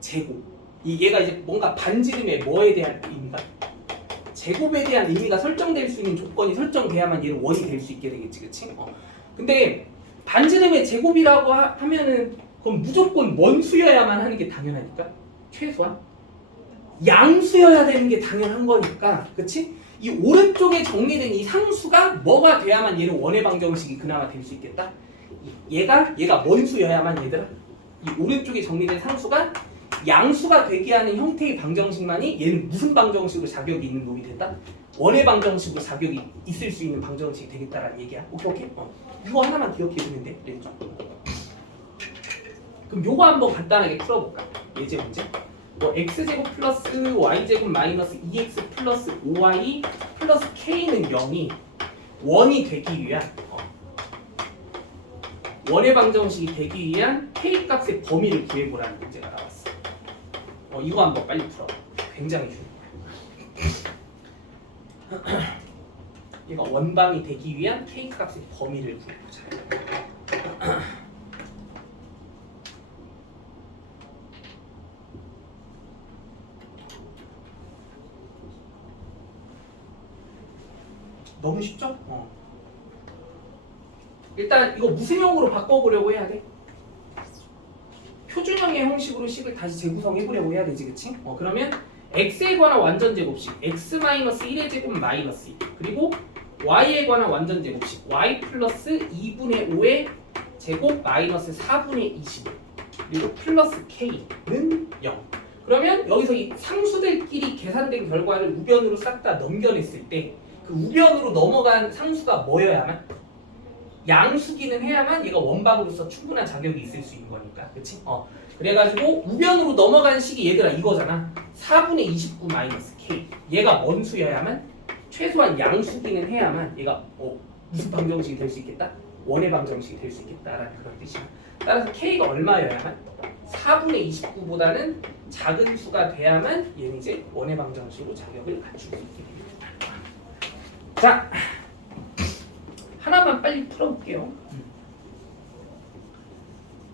제곱. 얘가 이제 뭔가 반지름의 뭐에 대한 의미가? 제곱에 대한 의미가 설정될 수 있는 조건이 설정돼야만 얘는 원이 될 수 있게 되겠지, 그치? 근데 반지름의 제곱이라고 하면은 그럼 무조건 원수여야만 하는 게 당연하니까 최소한 양수여야 되는 게 당연한 거니까, 그치? 이 오른쪽에 정리된 이 상수가 뭐가 돼야만 얘는 원의 방정식이 그나마 될 수 있겠다. 얘가 원수여야만 얘들아. 이 오른쪽에 정리된 상수가 양수가 되게 하는 형태의 방정식만이 얘는 무슨 방정식으로 자격이 있는 놈이 된다? 원의 방정식으로 자격이 있을 수 있는 방정식이 되겠다라는 얘기야. 오케이? 이거 하나만 기억해 두면 돼. 알겠죠? 그럼 요거 한번 간단하게 풀어볼까? 예제 문제. 뭐 x제곱 플러스 y제곱 마이너스 2x 플러스 5y 플러스 k는 0이 원이 되기 위한 원의 방정식이 되기 위한 k 값의 범위를 구해보라는 문제가 나왔어. 이거 한번 빨리 풀어. 굉장히 중요해. 얘가 원방이 되기 위한 k 값의 범위를 구해보자. 너무 쉽죠? 일단 이거 무슨 형으로 바꿔보려고 해야 돼? 표준형의 형식으로 식을 다시 재구성해보려고 해야 되지, 그치? 그러면 x에 관한 완전 제곱식 x-1의 제곱 마이너스 2 그리고 y에 관한 완전 제곱식 y 플러스 2분의 5의 제곱 마이너스 4분의 25 그리고 플러스 k는 0. 그러면 여기서 이 상수들끼리 계산된 결과를 우변으로 싹 다 넘겨냈을 때 그 우변으로 넘어간 상수가 뭐여야만? 양수기는 해야만 얘가 원방으로서 충분한 자격이 있을 수 있는 거니까, 그치? 그래가지고 우변으로 넘어간 식이 얘들아 이거잖아. 4분의 29 마이너스 k. 얘가 원수여야만 최소한 양수기는 해야만 얘가 무슨 방정식이 될 수 있겠다? 원의 방정식이 될 수 있겠다라는 그런 뜻이야. 따라서 k가 얼마여야만 4분의 29보다는 작은 수가 돼야만 얘는 이제 원의 방정식으로 자격을 갖출 수 있게 됩니다. 자, 하나만 빨리 풀어볼게요.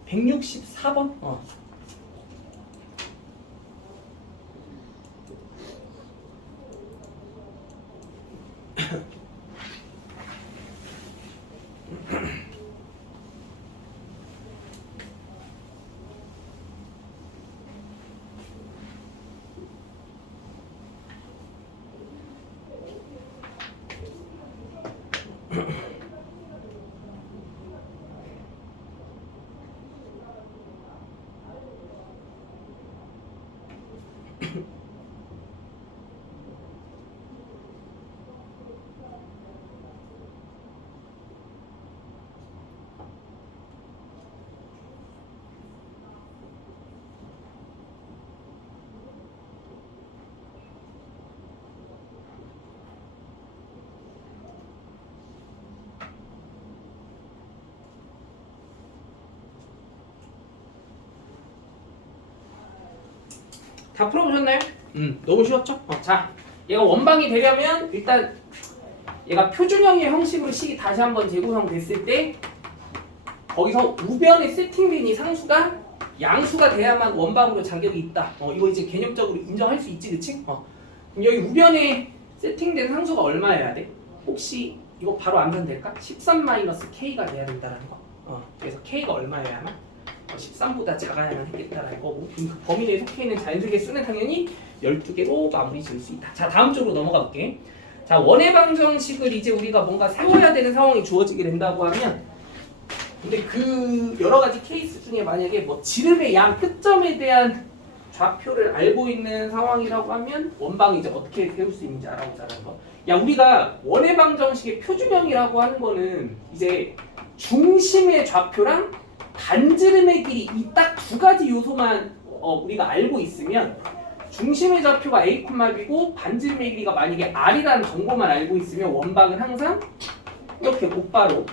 164번. 다 풀어보셨나요? 너무 쉬웠죠? 자, 얘가 원방이 되려면 일단 얘가 표준형의 형식으로 식이 다시 한번 재구성됐을 때 거기서 우변에 세팅된 이 상수가 양수가 돼야만 원방으로 자격이 있다. 이거 이제 개념적으로 인정할 수 있지, 그치? 그럼 여기 우변에 세팅된 상수가 얼마여야 돼? 혹시 이거 바로 암산될까? 13-k가 돼야 된다는 거. 그래서 k가 얼마여야만? 13보다 작아야만 했겠다라는 거고, 그 범위 내에 속해 있는 자연수의 수는 당연히 12개로 마무리 지을 수 있다. 자, 다음 쪽으로 넘어가 볼게. 자, 원의 방정식을 이제 우리가 뭔가 세워야 되는 상황이 주어지게 된다고 하면, 근데 그 여러 가지 케이스 중에 만약에 뭐 지름의 양 끝점에 대한 좌표를 알고 있는 상황이라고 하면 원방이 이제 어떻게 세울 수 있는지 알아보자는 거. 야, 우리가 원의 방정식의 표준형이라고 하는 거는 이제 중심의 좌표랑 반지름의 길이 이 딱 두 가지 요소만 우리가 알고 있으면, 중심의 좌표가 a, b고 반지름의 길이가 만약에 r이라는 정보만 알고 있으면 원방은 항상 이렇게 곧바로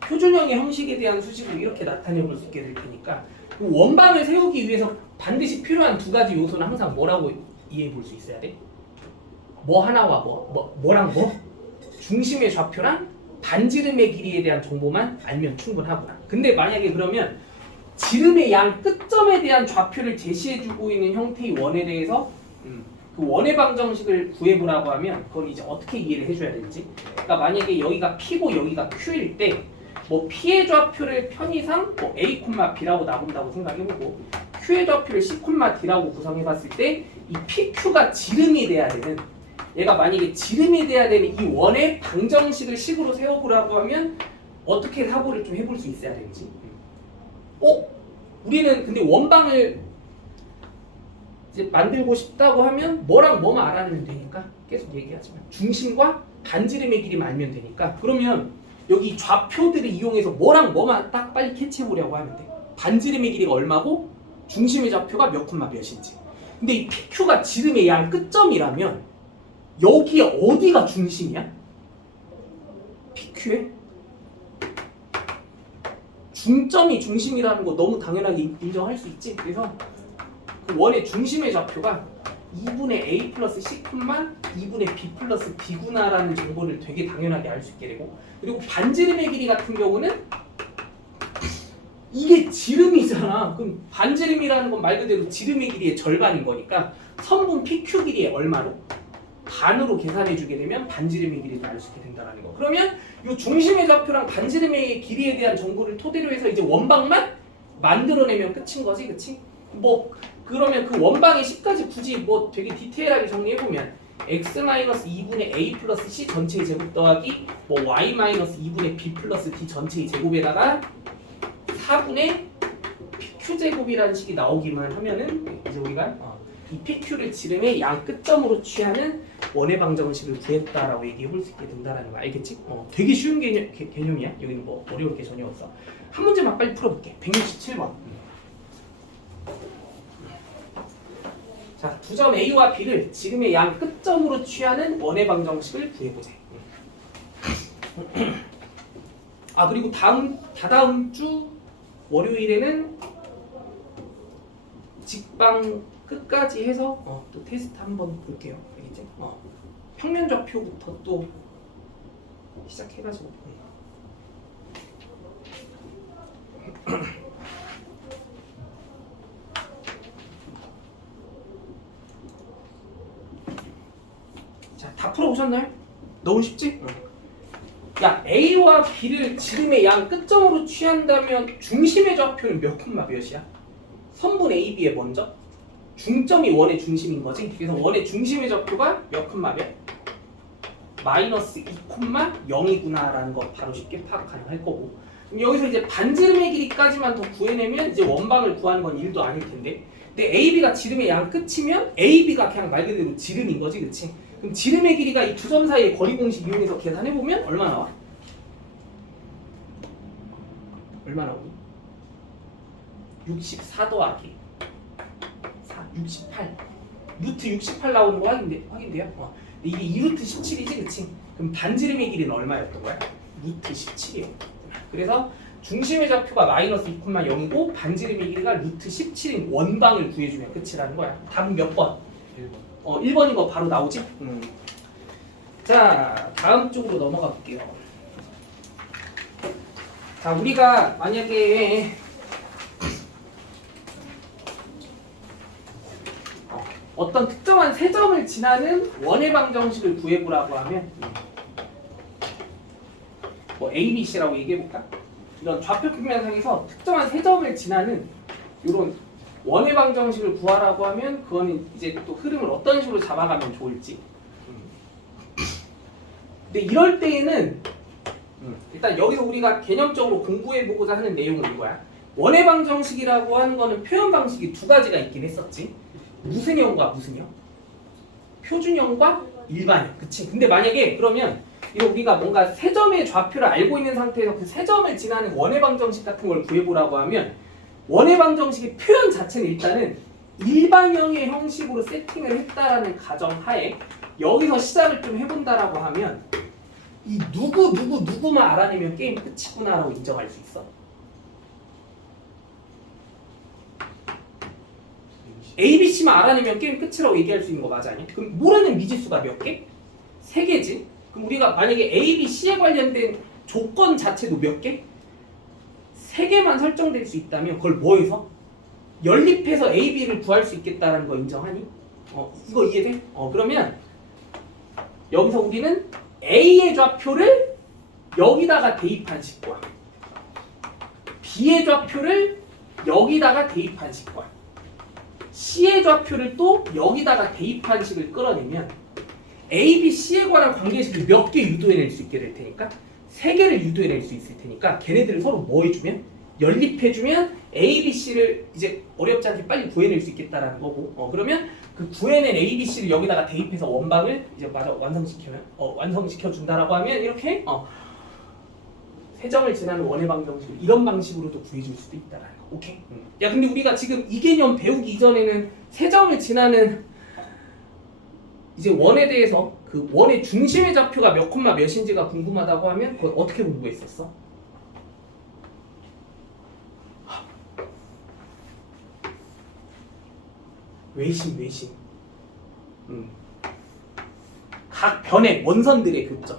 표준형의 형식에 대한 수식으로 이렇게 나타내 볼 수 있게 될 테니까, 원방을 세우기 위해서 반드시 필요한 두 가지 요소는 항상 뭐라고 이해해 볼 수 있어야 돼? 뭐 하나와 뭐랑 뭐? 중심의 좌표랑 반지름의 길이에 대한 정보만 알면 충분하구나. 근데 만약에 그러면 지름의 양 끝점에 대한 좌표를 제시해주고 있는 형태의 원에 대해서 그 원의 방정식을 구해보라고 하면 그건 이제 어떻게 이해를 해줘야 되지? 그러니까 만약에 여기가 P고 여기가 Q일 때 뭐 P의 좌표를 편의상 뭐 A, B라고 나온다고 생각해보고 Q의 좌표를 C, D라고 구성해봤을 때 이 PQ가 지름이 돼야 되는 얘가 만약에 지름이 돼야 되는 이 원의 방정식을 식으로 세워보라고 하면 어떻게 사고를 좀 해볼 수 있어야 되지? 우리는 근데 원방을 이제 만들고 싶다고 하면 뭐랑 뭐만 알아내면 되니까 계속 얘기하지만 중심과 반지름의 길이만 알면 되니까 그러면 여기 좌표들을 이용해서 뭐랑 뭐만 딱 빨리 캐치해보려고 하면 돼. 반지름의 길이가 얼마고 중심의 좌표가 몇 콤마 몇인지. 근데 이 PQ가 지름의 양 끝점이라면 여기에 어디가 중심이야? PQ에? 중점이 중심이라는 거 너무 당연하게 인정할 수 있지. 그래서 그 원의 중심의 좌표가 2분의 A 플러스 C, 2분의 B 플러스 B구나라는 정보를 되게 당연하게 알 수 있게 되고 그리고 반지름의 길이 같은 경우는 이게 지름이잖아. 그럼 반지름이라는 건 말 그대로 지름의 길이의 절반인 거니까 선분 PQ 길이의 얼마로? 반으로 계산해 주게 되면 반지름의 길이를 알 수 있게 된다는 거. 그러면 이 중심의 좌표랑 반지름의 길이에 대한 정보를 토대로 해서 이제 원방만 만들어내면 끝인 거지, 그치? 뭐 그러면 그 원방의 식까지 굳이 뭐 되게 디테일하게 정리해 보면 x-2분의 a 플러스 c 전체의 제곱 더하기 뭐 y-2분의 b 플러스 d 전체의 제곱에다가 4분의 pq 제곱이라는 식이 나오기만 하면은 이제 우리가 이 pq를 지름의 양 끝점으로 취하는 원의 방정식을 구했다라고 얘기해 볼 수 있게 된다는 거 알겠지? 되게 쉬운 개념이야. 여기는 뭐 어려울 게 전혀 없어. 한 문제만 빨리 풀어볼게. 167번. 자, 두 점 A와 B를 지름의 양 끝점으로 취하는 원의 방정식을 구해보자. 그리고 다다음 주 월요일에는 직방 끝까지 해서 또 테스트 한번 볼게요. 알겠지? 평면 좌표부터 또 시작해가지고. 자, 다 풀어보셨나요? 너무 쉽지? 야, A와 B를 지름의 양 끝점으로 취한다면 중심의 좌표는 몇 콤마 몇이야? 선분 A, B에 먼저 중점이 원의 중심인 거지. 그래서 원의 중심의 좌표가 몇 콤마 몇? 마이너스 2 콤마 0이구나 라는 거 바로 쉽게 파악 가능할 거고. 그럼 여기서 이제 반지름의 길이까지만 더 구해내면 이제 원방을 구하는 건 일도 아닐 텐데. 근데 AB가 지름의 양 끝이면 AB가 그냥 말 그대로 지름인 거지, 그치? 그럼 지름의 길이가 이 두 점 사이의 거리 공식 이용해서 계산해보면 얼마 나와? 얼마 나오니? 64 더하기 68 루트 68 나오는 거 확인돼요? 이게 2루트 17이지, 그치? 그럼 반지름의 길이는 얼마였던 거야? 루트 17이요. 그래서 중심의 좌표가 마이너스 2,0이고 반지름의 길이가 루트 17인 원방을 구해주면 끝이라는 거야. 답은 몇 번? 1번. 1번인 거 바로 나오지? 자, 다음 쪽으로 넘어가 볼게요. 자, 우리가 만약에 어떤 특정한 세 점을 지나는 원의 방정식을 구해보라고 하면 뭐 A, B, C라고 얘기해볼까? 이런 좌표 평면상에서 특정한 세 점을 지나는 이런 원의 방정식을 구하라고 하면 그거는 이제 또 흐름을 어떤 식으로 잡아가면 좋을지. 근데 이럴 때에는 일단 여기서 우리가 개념적으로 공부해보고자 하는 내용은 이거야. 원의 방정식이라고 하는 거는 표현 방식이 두 가지가 있긴 했었지. 무슨형과 무슨형? 표준형과 일반형. 그치? 근데 만약에 그러면 이거 우리가 뭔가 세 점의 좌표를 알고 있는 상태에서 그 세 점을 지나는 원의 방정식 같은 걸 구해보라고 하면 원의 방정식의 표현 자체는 일단은 일반형의 형식으로 세팅을 했다라는 가정하에 여기서 시작을 좀 해본다라고 하면 이 누구만 알아내면 게임 끝이구나라고 인정할 수 있어. A, B, C만 알아내면 게임 끝이라고 얘기할 수 있는 거 맞아 아니야? 그럼 모르는 미지수가 몇 개? 3개지? 그럼 우리가 만약에 A, B, C에 관련된 조건 자체도 몇 개? 3개만 설정될 수 있다면 그걸 뭐해서? 연립해서 A, B를 구할 수 있겠다는 거 인정하니? 이거 이해돼? 그러면 여기서 우리는 A의 좌표를 여기다가 대입한 식과 B의 좌표를 여기다가 대입한 식과 C의 좌표를 또 여기다가 대입한 식을 끌어내면 A, B, C에 관한 관계식을 몇 개 유도해낼 수 있게 될 테니까 3개를 유도해낼 수 있을 테니까 걔네들을 서로 뭐 해주면? 연립해주면 A, B, C를 이제 어렵지 않게 빨리 구해낼 수 있겠다라는 거고 그러면 그 구해낸 A, B, C를 여기다가 대입해서 원방을 이제 완성시켜 준다라고 하면 이렇게 세점을 지나는 원의 방정식을 이런 방식으로도 구해줄 수도 있다라는 거. 오케이? 야 근데 우리가 지금 이 개념 배우기 이전에는 세점을 지나는 이제 원에 대해서 그 원의 중심의 좌표가 몇 콤마 몇인지가 궁금하다고 하면 그걸 어떻게 공부했었어? 외심. 각 변의 원선들의 교점.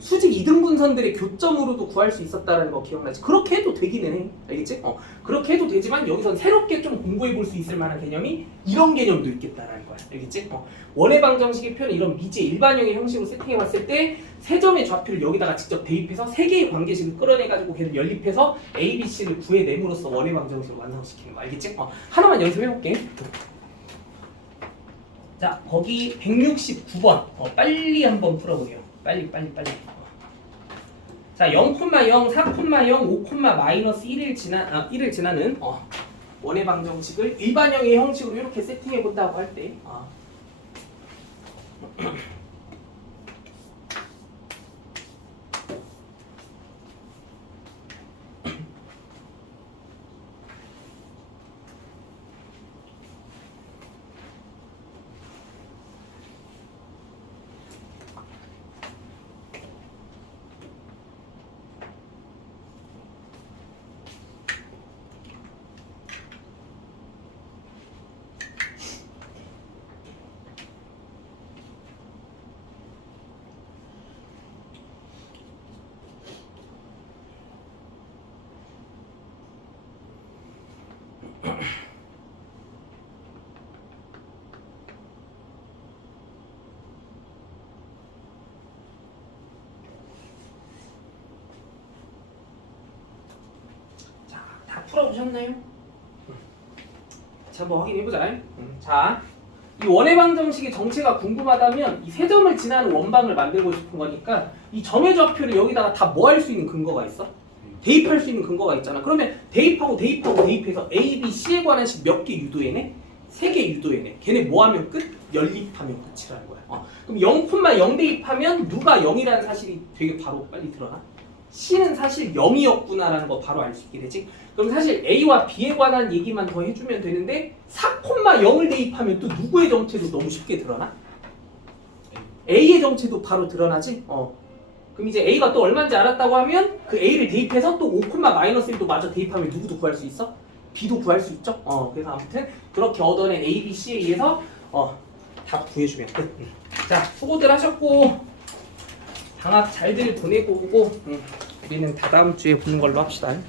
수직 이등분선들의 교점으로도 구할 수 있었다는 거 기억나지? 그렇게 해도 되기는 해. 알겠지? 그렇게 해도 되지만 여기선 새롭게 좀 공부해 볼 수 있을 만한 개념이 이런 개념도 있겠다라는 거야. 알겠지? 원의 방정식의 표현 이런 미지의 일반형의 형식으로 세팅해 봤을 때 세 점의 좌표를 여기다가 직접 대입해서 세 개의 관계식을 끌어내 가지고 걔를 연립해서 A, B, C를 구해냄으로써 원의 방정식을 완성시키는 거. 알겠지? 하나만 연습해 볼게. 자, 거기 169번. 빨리 한번 풀어보세요. 빨리. 자, 0,0, 4,0, 5,-1을 지나는 원의 방정식을 일반형의 형식으로 이렇게 세팅해 본다고 할 때 다 풀어주셨나요? 자, 뭐 확인해보자. 자, 이 원의 방정식의 정체가 궁금하다면 이 세 점을 지나는 원방을 만들고 싶은 거니까 이 점의 좌표를 여기다가 다 뭐 할 수 있는 근거가 있어? 대입할 수 있는 근거가 있잖아. 그러면 대입해서 A, B, C에 관한 식 몇 개 유도해내? 3개 유도해내. 걔네 뭐 하면 끝? 연립하면 끝이라는 거야. 그럼 0,0 대입하면 누가 0이라는 사실이 되게 바로 빨리 드러나? C는 사실 0이었구나라는 거 바로 알 수 있게 되지. 그럼 사실 A와 B에 관한 얘기만 더 해주면 되는데 4,0을 대입하면 또 누구의 정체도 너무 쉽게 드러나? A의 정체도 바로 드러나지. 그럼 이제 A가 또 얼마인지 알았다고 하면 그 A를 대입해서 또 5,-1도 마저 대입하면 누구도 구할 수 있어? B도 구할 수 있죠. 그래서 아무튼 그렇게 얻어낸 A, B, C에 의해서 답 구해주면 끝. 자, 수고들 하셨고 방학 잘들 보내고 오고 우리는 다다음 주에 보는 걸로 합시다.